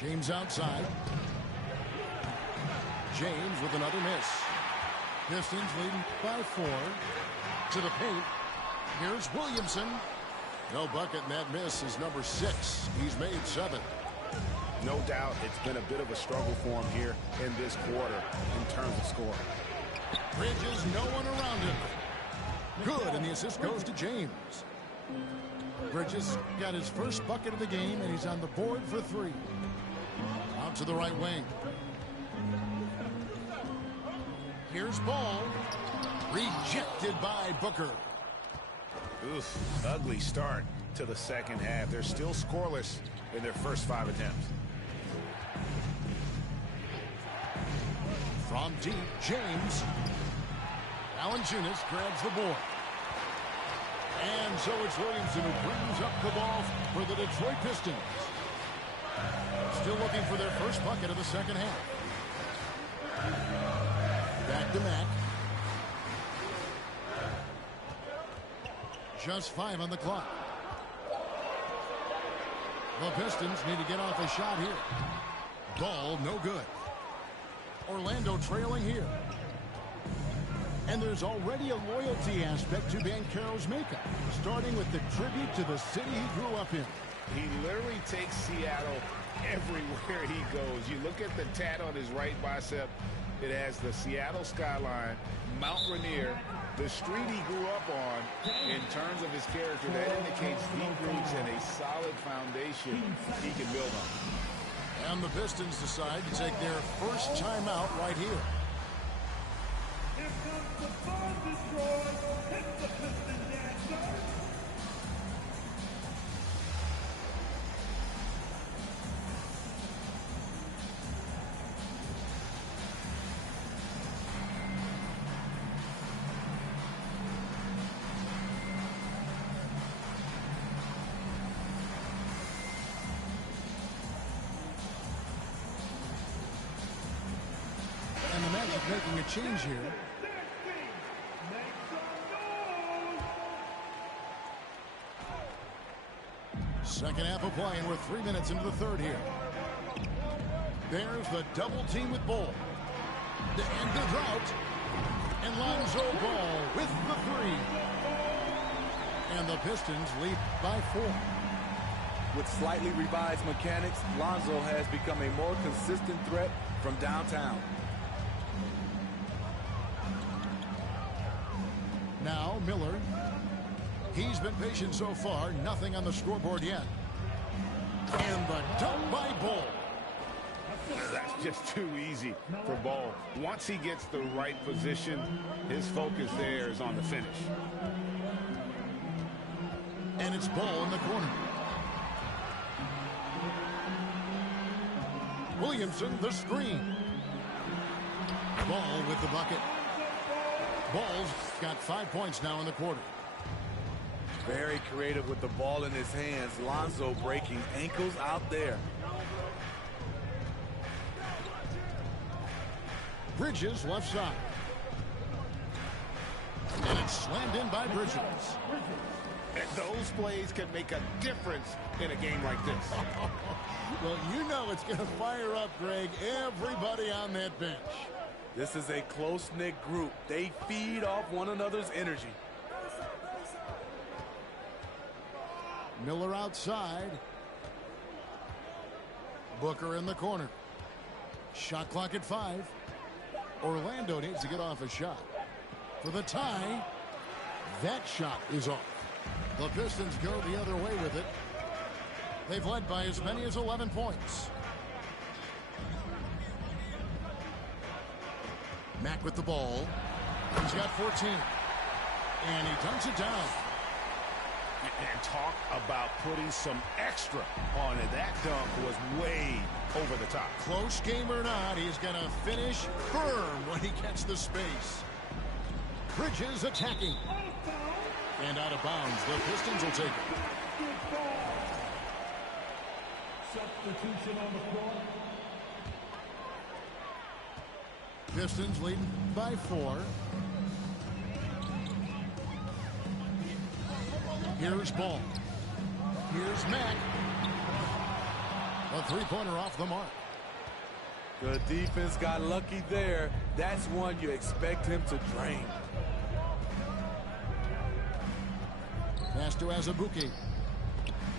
James outside. James with another miss. Pistons leading by 4. To the paint. Here's Williamson. No bucket, and that miss is number 6. He's made 7. No doubt it's been a bit of a struggle for him here in this quarter in terms of scoring. Bridges, no one around him. Good, and the assist goes to James. Bridges got his first bucket of the game, and he's on the board for 3. Out to the right wing. Here's Ball. Rejected by Booker. Oof, ugly start to the second half. They're still scoreless in their first 5 attempts. From deep, James. Valanciunas grabs the board. And so it's Williamson who brings up the ball for the Detroit Pistons. Still looking for their first bucket of the second half. Back to Mack. Just 5 on the clock. The Pistons need to get off a shot here. Ball, no good. Orlando trailing here. And there's already a loyalty aspect to Banchero's makeup, starting with the tribute to the city he grew up in. He literally takes Seattle everywhere he goes. You look at the tat on his right bicep. It has the Seattle skyline, Mount Rainier, the street he grew up on. In terms of his character, that indicates deep roots and a solid foundation he can build on. And the Pistons decide to take their first timeout right here. Here comes the bomb destroyer. Hit the Piston dancer. And the Magic making a change here. Second half of play, and we're 3 minutes into the third here. There's the double team with Ball. The end of out. And Lonzo Ball with the 3. And the Pistons lead by 4. With slightly revised mechanics, Lonzo has become a more consistent threat from downtown. Now Miller. He's been patient so far. Nothing on the scoreboard yet. And the dunk by Ball. That's just too easy for Ball. Once he gets the right position, his focus there is on the finish. And it's Ball in the corner. Williamson, the screen. Ball with the bucket. Ball's got 5 points now in the quarter. Very creative with the ball in his hands. Lonzo breaking ankles out there. Bridges left side. And it's slammed in by Bridges. Those plays can make a difference in a game like this. Well, you know it's going to fire up, Greg, everybody on that bench. This is a close-knit group. They feed off one another's energy. Miller outside. Booker in the corner. Shot clock at 5. Orlando needs to get off a shot. For the tie, that shot is off. The Pistons go the other way with it. They've led by as many as 11 points. Mack with the ball. He's got 14. And he dunks it down. And talk about putting some extra on it. That dunk was way over the top. Close game or not, he's going to finish firm when he gets the space. Bridges attacking. And out of bounds. The Pistons will take it. Substitution on the floor. Pistons leading by 4. Here's Ball. Here's Mack. A three-pointer off the mark. The defense got lucky there. That's one you expect him to drain. Pass to Azubuike.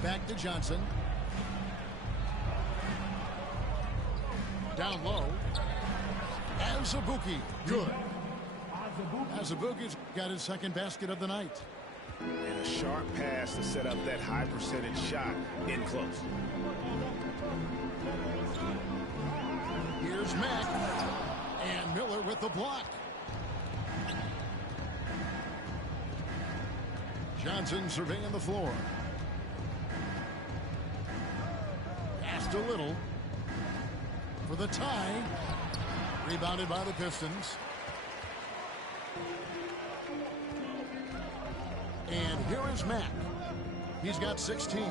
Back to Johnson. Down low. Azubuike. Good. Azubuike's got his second basket of the night. And a sharp pass to set up that high percentage shot in close. Here's Mack. And Miller with the block. Johnson surveying the floor. Passed a little. For the tie. Rebounded by the Pistons. And here is Mack. He's got 16.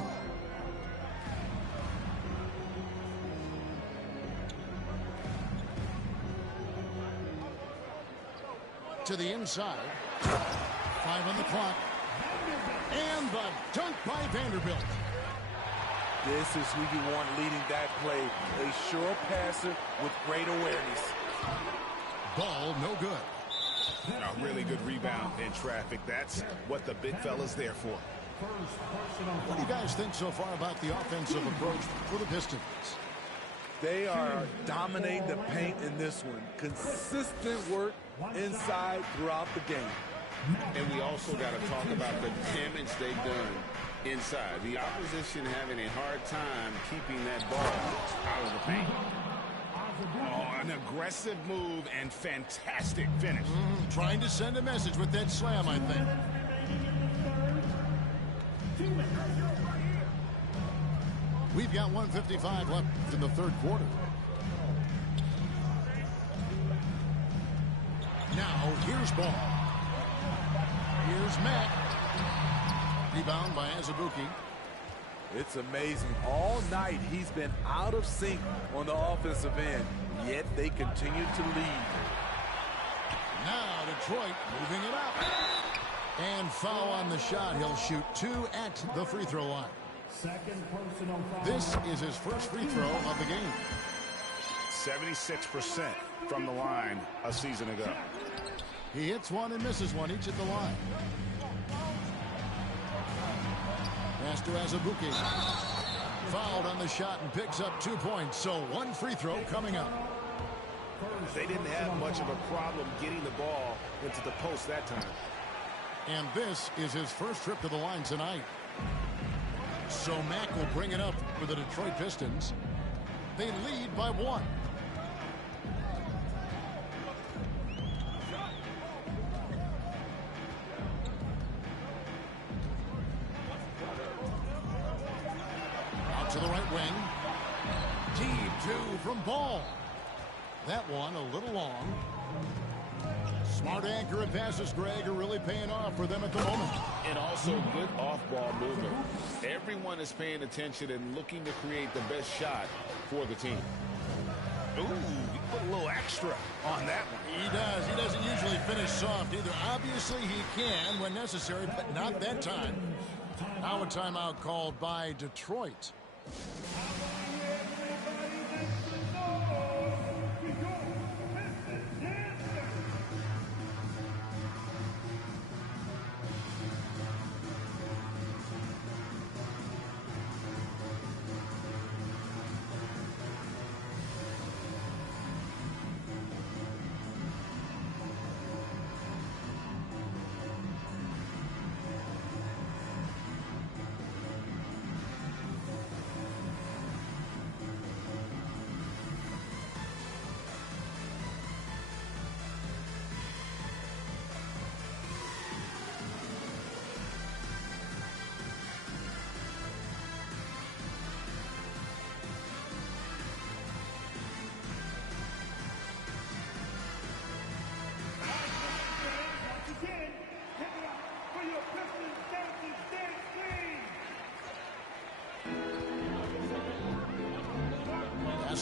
To the inside. 5 on the clock. And the dunk by Vanderbilt. This is who you want leading that play. A sure passer with great awareness. Ball no good. A really good rebound in traffic. That's what the big fella's there for. What do you guys think so far about the offensive approach for the Pistons? They are dominating the paint in this one. Consistent work inside throughout the game. And we also got to talk about the damage they've done inside. The opposition having a hard time keeping that ball out of the paint. Oh, an aggressive move and fantastic finish. Trying to send a message with that slam, I think. We've got 1:55 left in the third quarter. Now, here's Ball. Here's Mack. Rebound by Azubuike. It's amazing. All night he's been out of sync on the offensive end, yet they continue to lead. Now Detroit moving it up. And foul on the shot. He'll shoot 2 at the free throw line. Second personal foul. This is his first free throw of the game. 76% from the line a season ago. He hits one and misses one each at the line. Pass to Azubuike. Fouled on the shot and picks up 2 points. So 1 free throw coming up. They didn't have much of a problem getting the ball into the post that time. And this is his first trip to the line tonight. So Mack will bring it up for the Detroit Pistons. They lead by 1. Out to the right wing. Deep 2 from Ball. That one a little long. Smart, accurate passes, Greg, are really paying off for them at the moment. And also good off-ball movement. Everyone is paying attention and looking to create the best shot for the team. Ooh, he put a little extra on that one. He does. He doesn't usually finish soft either. Obviously, he can when necessary, but not that time. Now a timeout called by Detroit.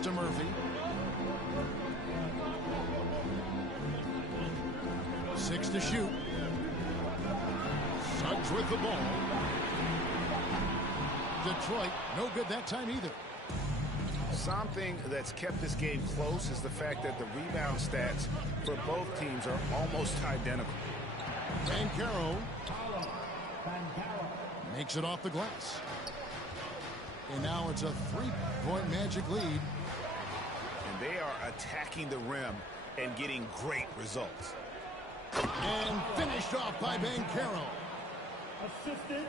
To Murphy. Six to shoot. Suggs with the ball. Detroit, no good that time either. Something that's kept this game close is the fact that the rebound stats for both teams are almost identical. Banchero makes it off the glass. And now it's a three-point Magic lead. They are attacking the rim and getting great results. And finished off by Banchero.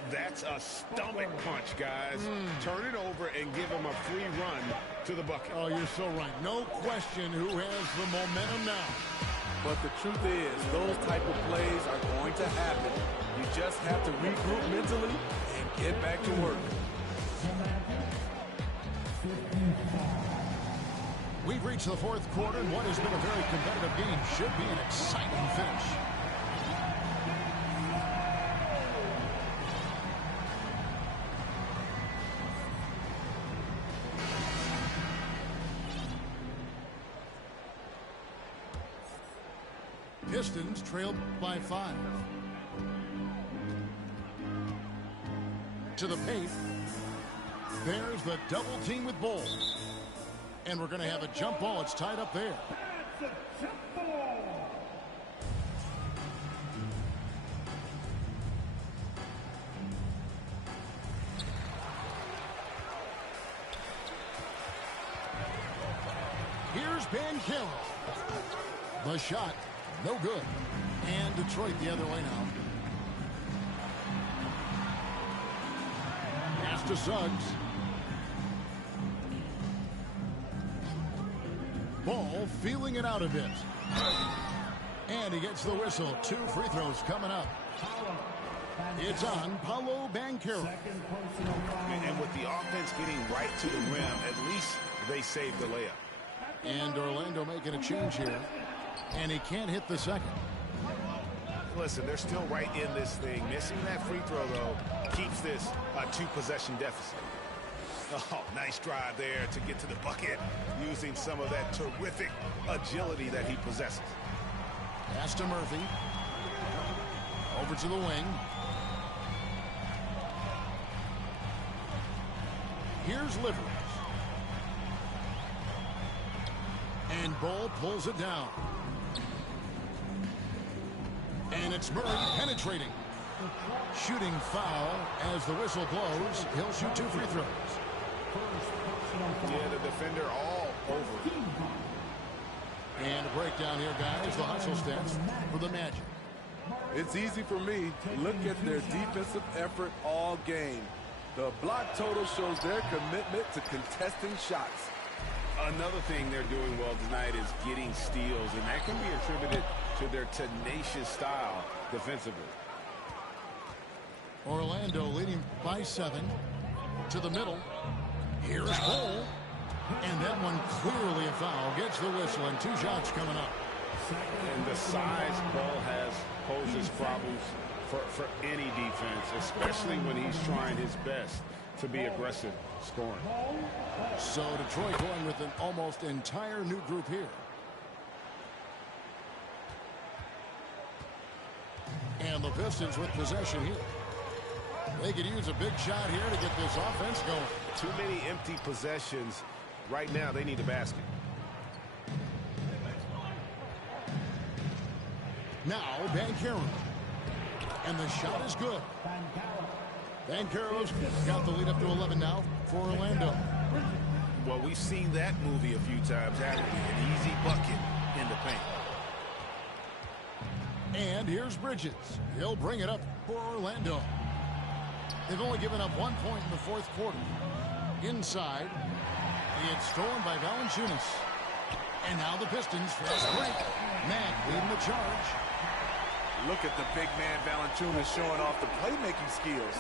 That's a stomach punch, guys. Turn it over and give him a free run to the bucket. Oh, you're so right. No question who has the momentum now. But the truth is, those type of plays are going to happen. You just have to regroup mentally and get back to work. We've reached the fourth quarter, and what has been a very competitive game should be an exciting finish. Pistons trailed by 5. To the paint. There's the double team with Bol. And we're going to have a jump ball. It's tied up there. Here's Banchero. The shot, no good. And Detroit the other way now. Pass to Suggs. Ball feeling it out a bit. And he gets the whistle. 2 free throws coming up. It's on Paolo Banchero. And with the offense getting right to the rim, at least they saved the layup. And Orlando making a change here. And he can't hit the second. Listen, they're still right in this thing. Missing that free throw, though, keeps this a 2-possession deficit. Oh, nice drive there to get to the bucket using some of that terrific agility that he possesses. Pass to Murphy. Over to the wing. Here's Livers. And Bol pulls it down. And it's Murray penetrating. Shooting foul as the whistle blows. He'll shoot 2 free throws. Yeah, the defender all over. And a breakdown here, guys. The hustle stats for the Magic. It's easy for me. Look at their defensive effort all game. The block total shows their commitment to contesting shots. Another thing they're doing well tonight is getting steals, and that can be attributed to their tenacious style defensively. Orlando leading by 7. To the middle. Here's Bol. And that one clearly a foul. Gets the whistle, and 2 shots coming up. And the size Bol has poses problems for any defense, especially when he's trying his best to be aggressive scoring. So Detroit going with an almost entire new group here. And the Pistons with possession here. They could use a big shot here to get this offense going. Too many empty possessions. Right now, they need a basket. Now, Banchero. And the shot is good. Banchero's got the lead up to 11 now for Orlando. Well, we've seen that movie a few times, haven't we? An easy bucket in the paint. And here's Bridges. He'll bring it up for Orlando. They've only given up 1 point in the fourth quarter. Inside, it's stolen by Valanciunas. And now the Pistons fast break. Mack leading the charge. Look at the big man Valanciunas showing off the playmaking skills.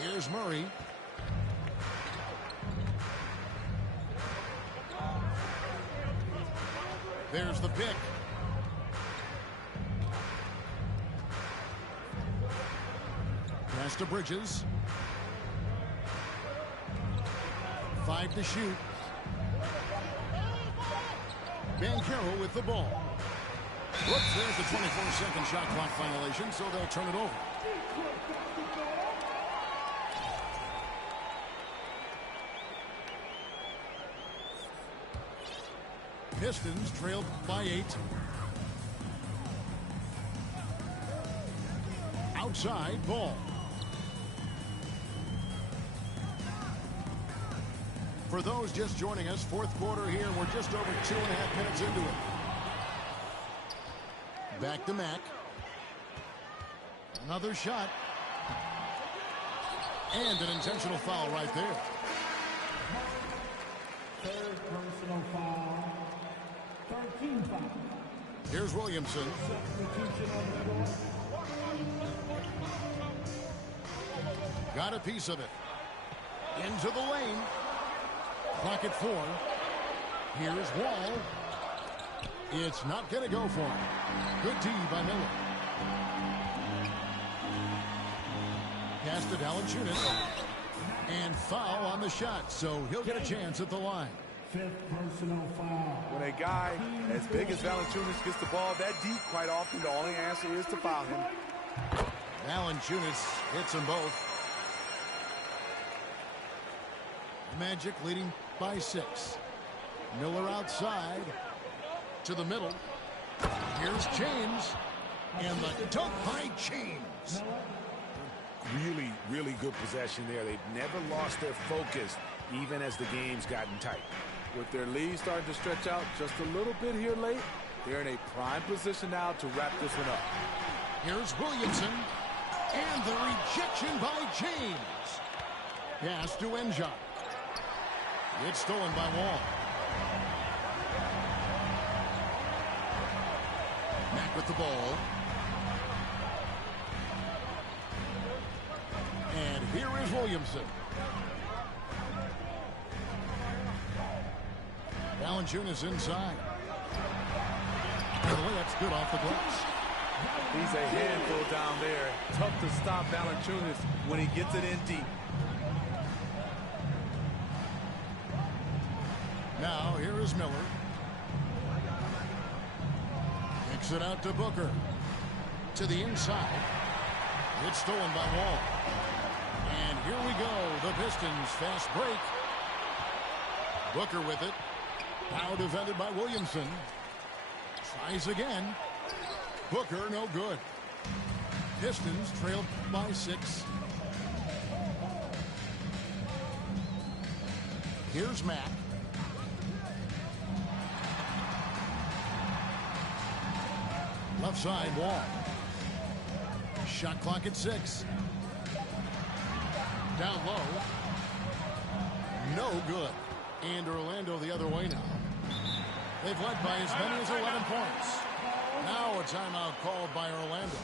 Here's Murray. There's the pick. Pass to Bridges. 5 to shoot. Banchero with the ball. Whoops, there's the 24-second shot clock violation, so they'll turn it over. Pistons trailed by 8. Outside, ball. For those just joining us, fourth quarter here, we're just over 2.5 minutes into it. Back to Mack. Another shot. And an intentional foul right there. Third personal foul. 13 foul. Here's Williamson. Substitution on the floor. Got a piece of it. Into the lane. Clock at 4. Here's Wall. It's not going to go for him. Good D by Miller. Pass to Valanciunas. And foul on the shot, so he'll get a chance at the line. Fifth personal foul. When a guy as big as Valanciunas gets the ball that deep, quite often the only answer is to foul him. Valanciunas hits them both. Magic leading by 6. Miller outside to the middle. Here's James. And the dunk by James. Really, really good possession there. They've never lost their focus, even as the game's gotten tight. With their lead starting to stretch out just a little bit here late, they're in a prime position now to wrap this one up. Here's Williamson. And the rejection by James. Pass to Enja. It's stolen by Wall. Mack with the ball. And here is Williamson. Valanciunas inside. By the way, that's good off the glass. He's a handful down there. Tough to stop Valanciunas when he gets it in deep. Now, here is Miller. Kicks it out to Booker. To the inside. It's stolen by Wall. And here we go. The Pistons fast break. Booker with it. Now defended by Williamson. Tries again. Booker, no good. Pistons trailed by 6. Here's Mack. Left side, Wall. Shot clock at 6. Down low. No good. And Orlando the other way now. They've led by as many as 11 points. Now a timeout called by Orlando.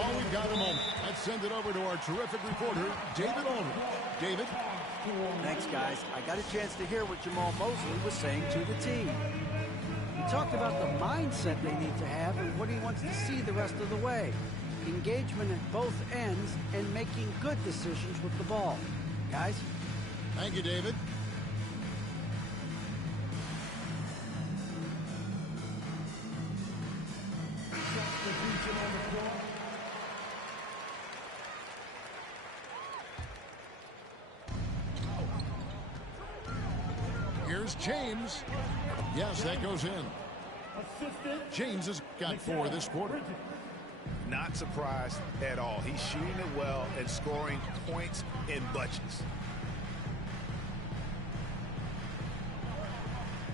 Well, we've got a moment. Let's send it over to our terrific reporter, David Aldridge. David? Thanks, guys. I got a chance to hear what Jamal Mosley was saying to the team. He talked about the mindset they need to have and what he wants to see the rest of the way. Engagement at both ends and making good decisions with the ball. Guys? Thank you, David. Here's James. Yes, that goes in. James has got 4 this quarter. Not surprised at all. He's shooting it well and scoring points in bunches.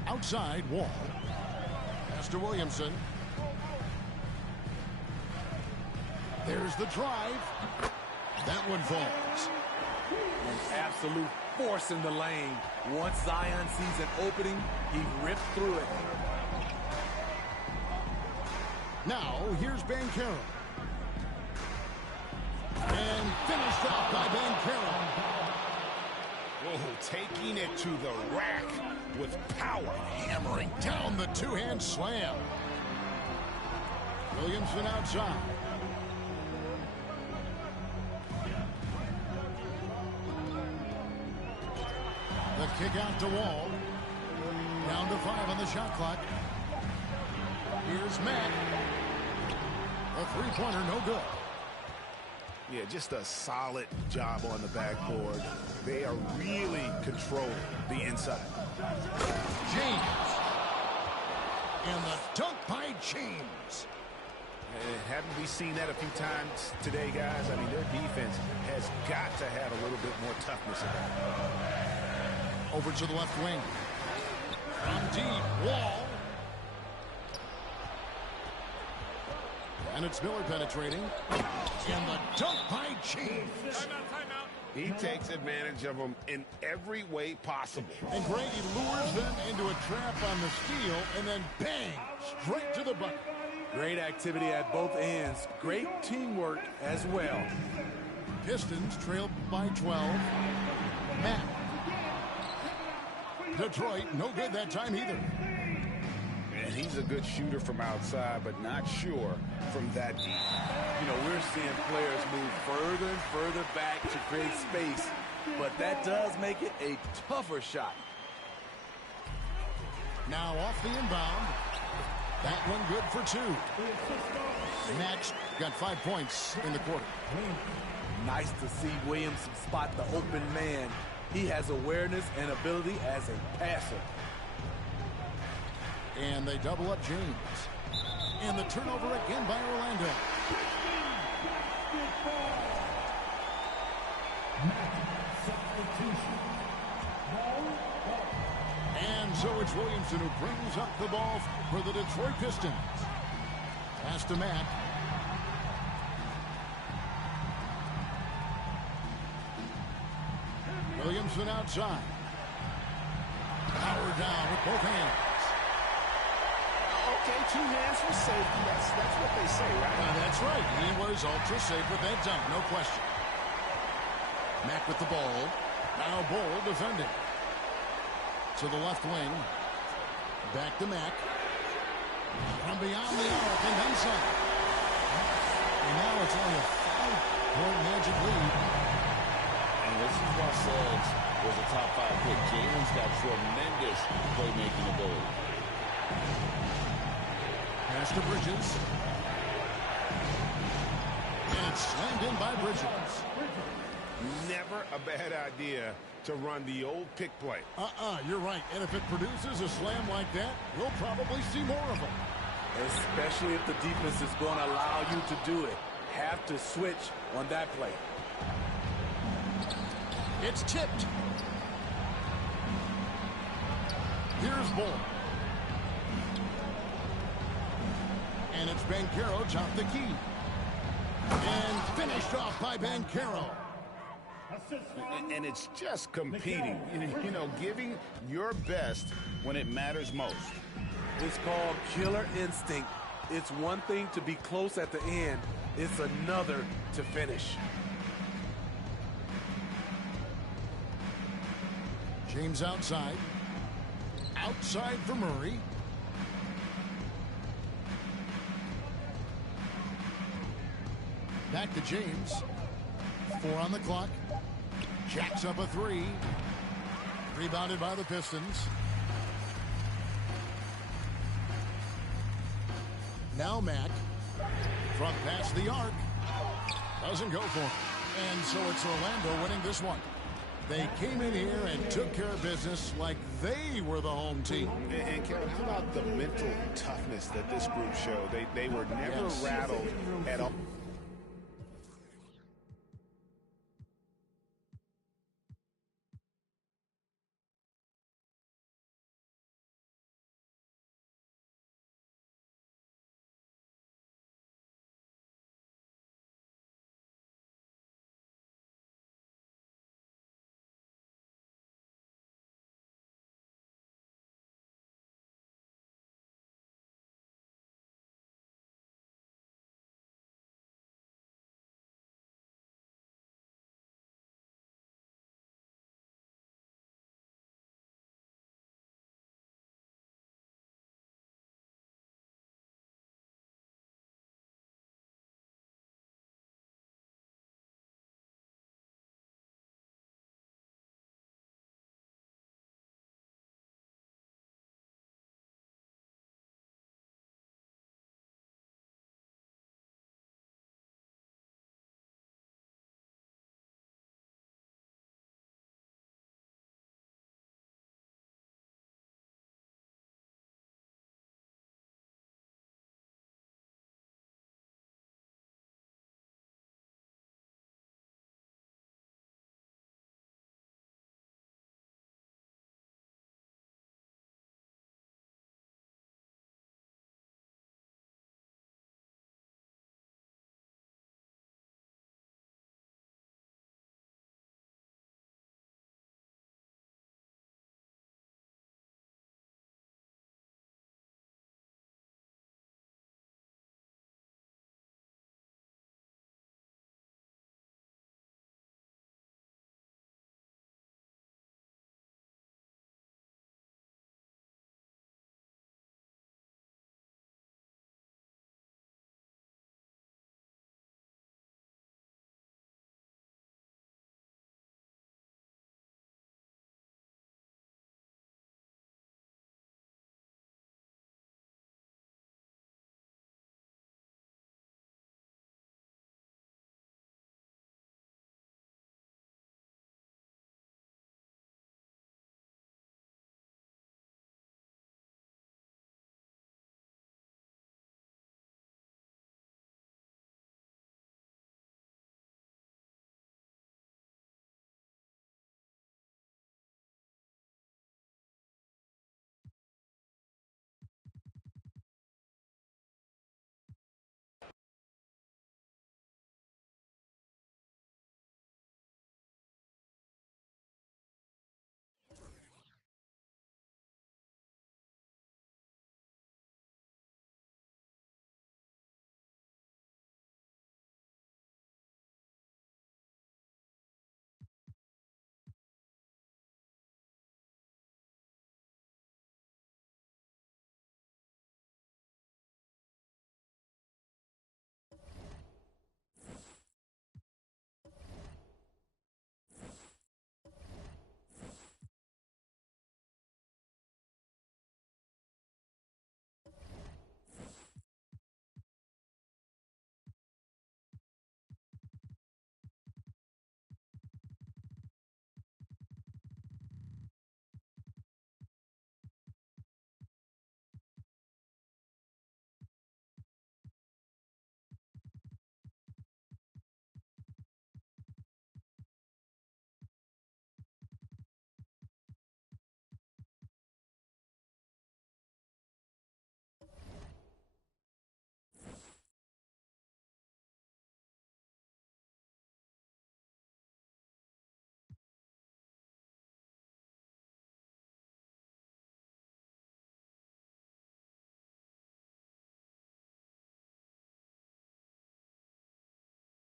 Outside, Wall. Pass to Williamson. There's the drive. That one falls. An absolute force in the lane. Once Zion sees an opening, he rips through it. Now, here's Banchero. And finished off by Banchero. Oh, taking it to the rack with power. Hammering down the two-hand slam. Williamson outside. The kick out to Wall. Down to 5 on the shot clock. Here's Matt. A three-pointer, no good. Yeah, just a solid job on the backboard. They are really controlling the inside. James. And the dunk by James. Haven't we seen that a few times today, guys? I mean, their defense has got to have a little bit more toughness about it. Over to the left wing. From deep, Wall. And it's Miller penetrating. And the dunk by James. Timeout. He takes advantage of them in every way possible. And Grady lures them into a trap on the steal, and then bang, straight to the bucket. Great activity at both ends. Great teamwork as well. Pistons trail by 12. Matt. Detroit, no good that time either. And he's a good shooter from outside, but not sure from that deep. You know, we're seeing players move further and further back to create space, but that does make it a tougher shot. Now off the inbound. That one good for 2. Max got 5 points in the quarter. Nice to see Williamson spot the open man. He has awareness and ability as a passer. And they double up James. And the turnover again by Orlando. And so it's Williamson who brings up the ball for the Detroit Pistons. Pass to Matt. Williamson outside. Power down with both hands. Okay, 2 hands for safety. That's what they say, right? That's right. He was ultra safe with that dunk, no question. Mack with the ball. Now Bol defending. To the left wing. Back to Mack. From beyond the arc and then some. And now it's only a 5-point Magic lead. And this is why Suggs was a top 5 pick. Jalen's got tremendous playmaking ability. Pass to Bridges. And it's slammed in by Bridges. Never a bad idea to run the old pick play. You're right. And if it produces a slam like that, we'll probably see more of them. Especially if the defense is going to allow you to do it. Have to switch on that play. It's tipped. Here's Bol. And it's Banchero top the key. And finished off by Banchero. And it's just competing. You know, giving your best when it matters most. It's called killer instinct. It's one thing to be close at the end, It's another to finish. James outside. Outside for Murray. Back to James. 4 on the clock. Jacks up a 3. Rebounded by the Pistons. Now Mack. Front pass the arc. Doesn't go for him. And so it's Orlando winning this one. They came in here and took care of business like they were the home team. And Kevin, how about the mental toughness that this group showed? They were never rattled at all.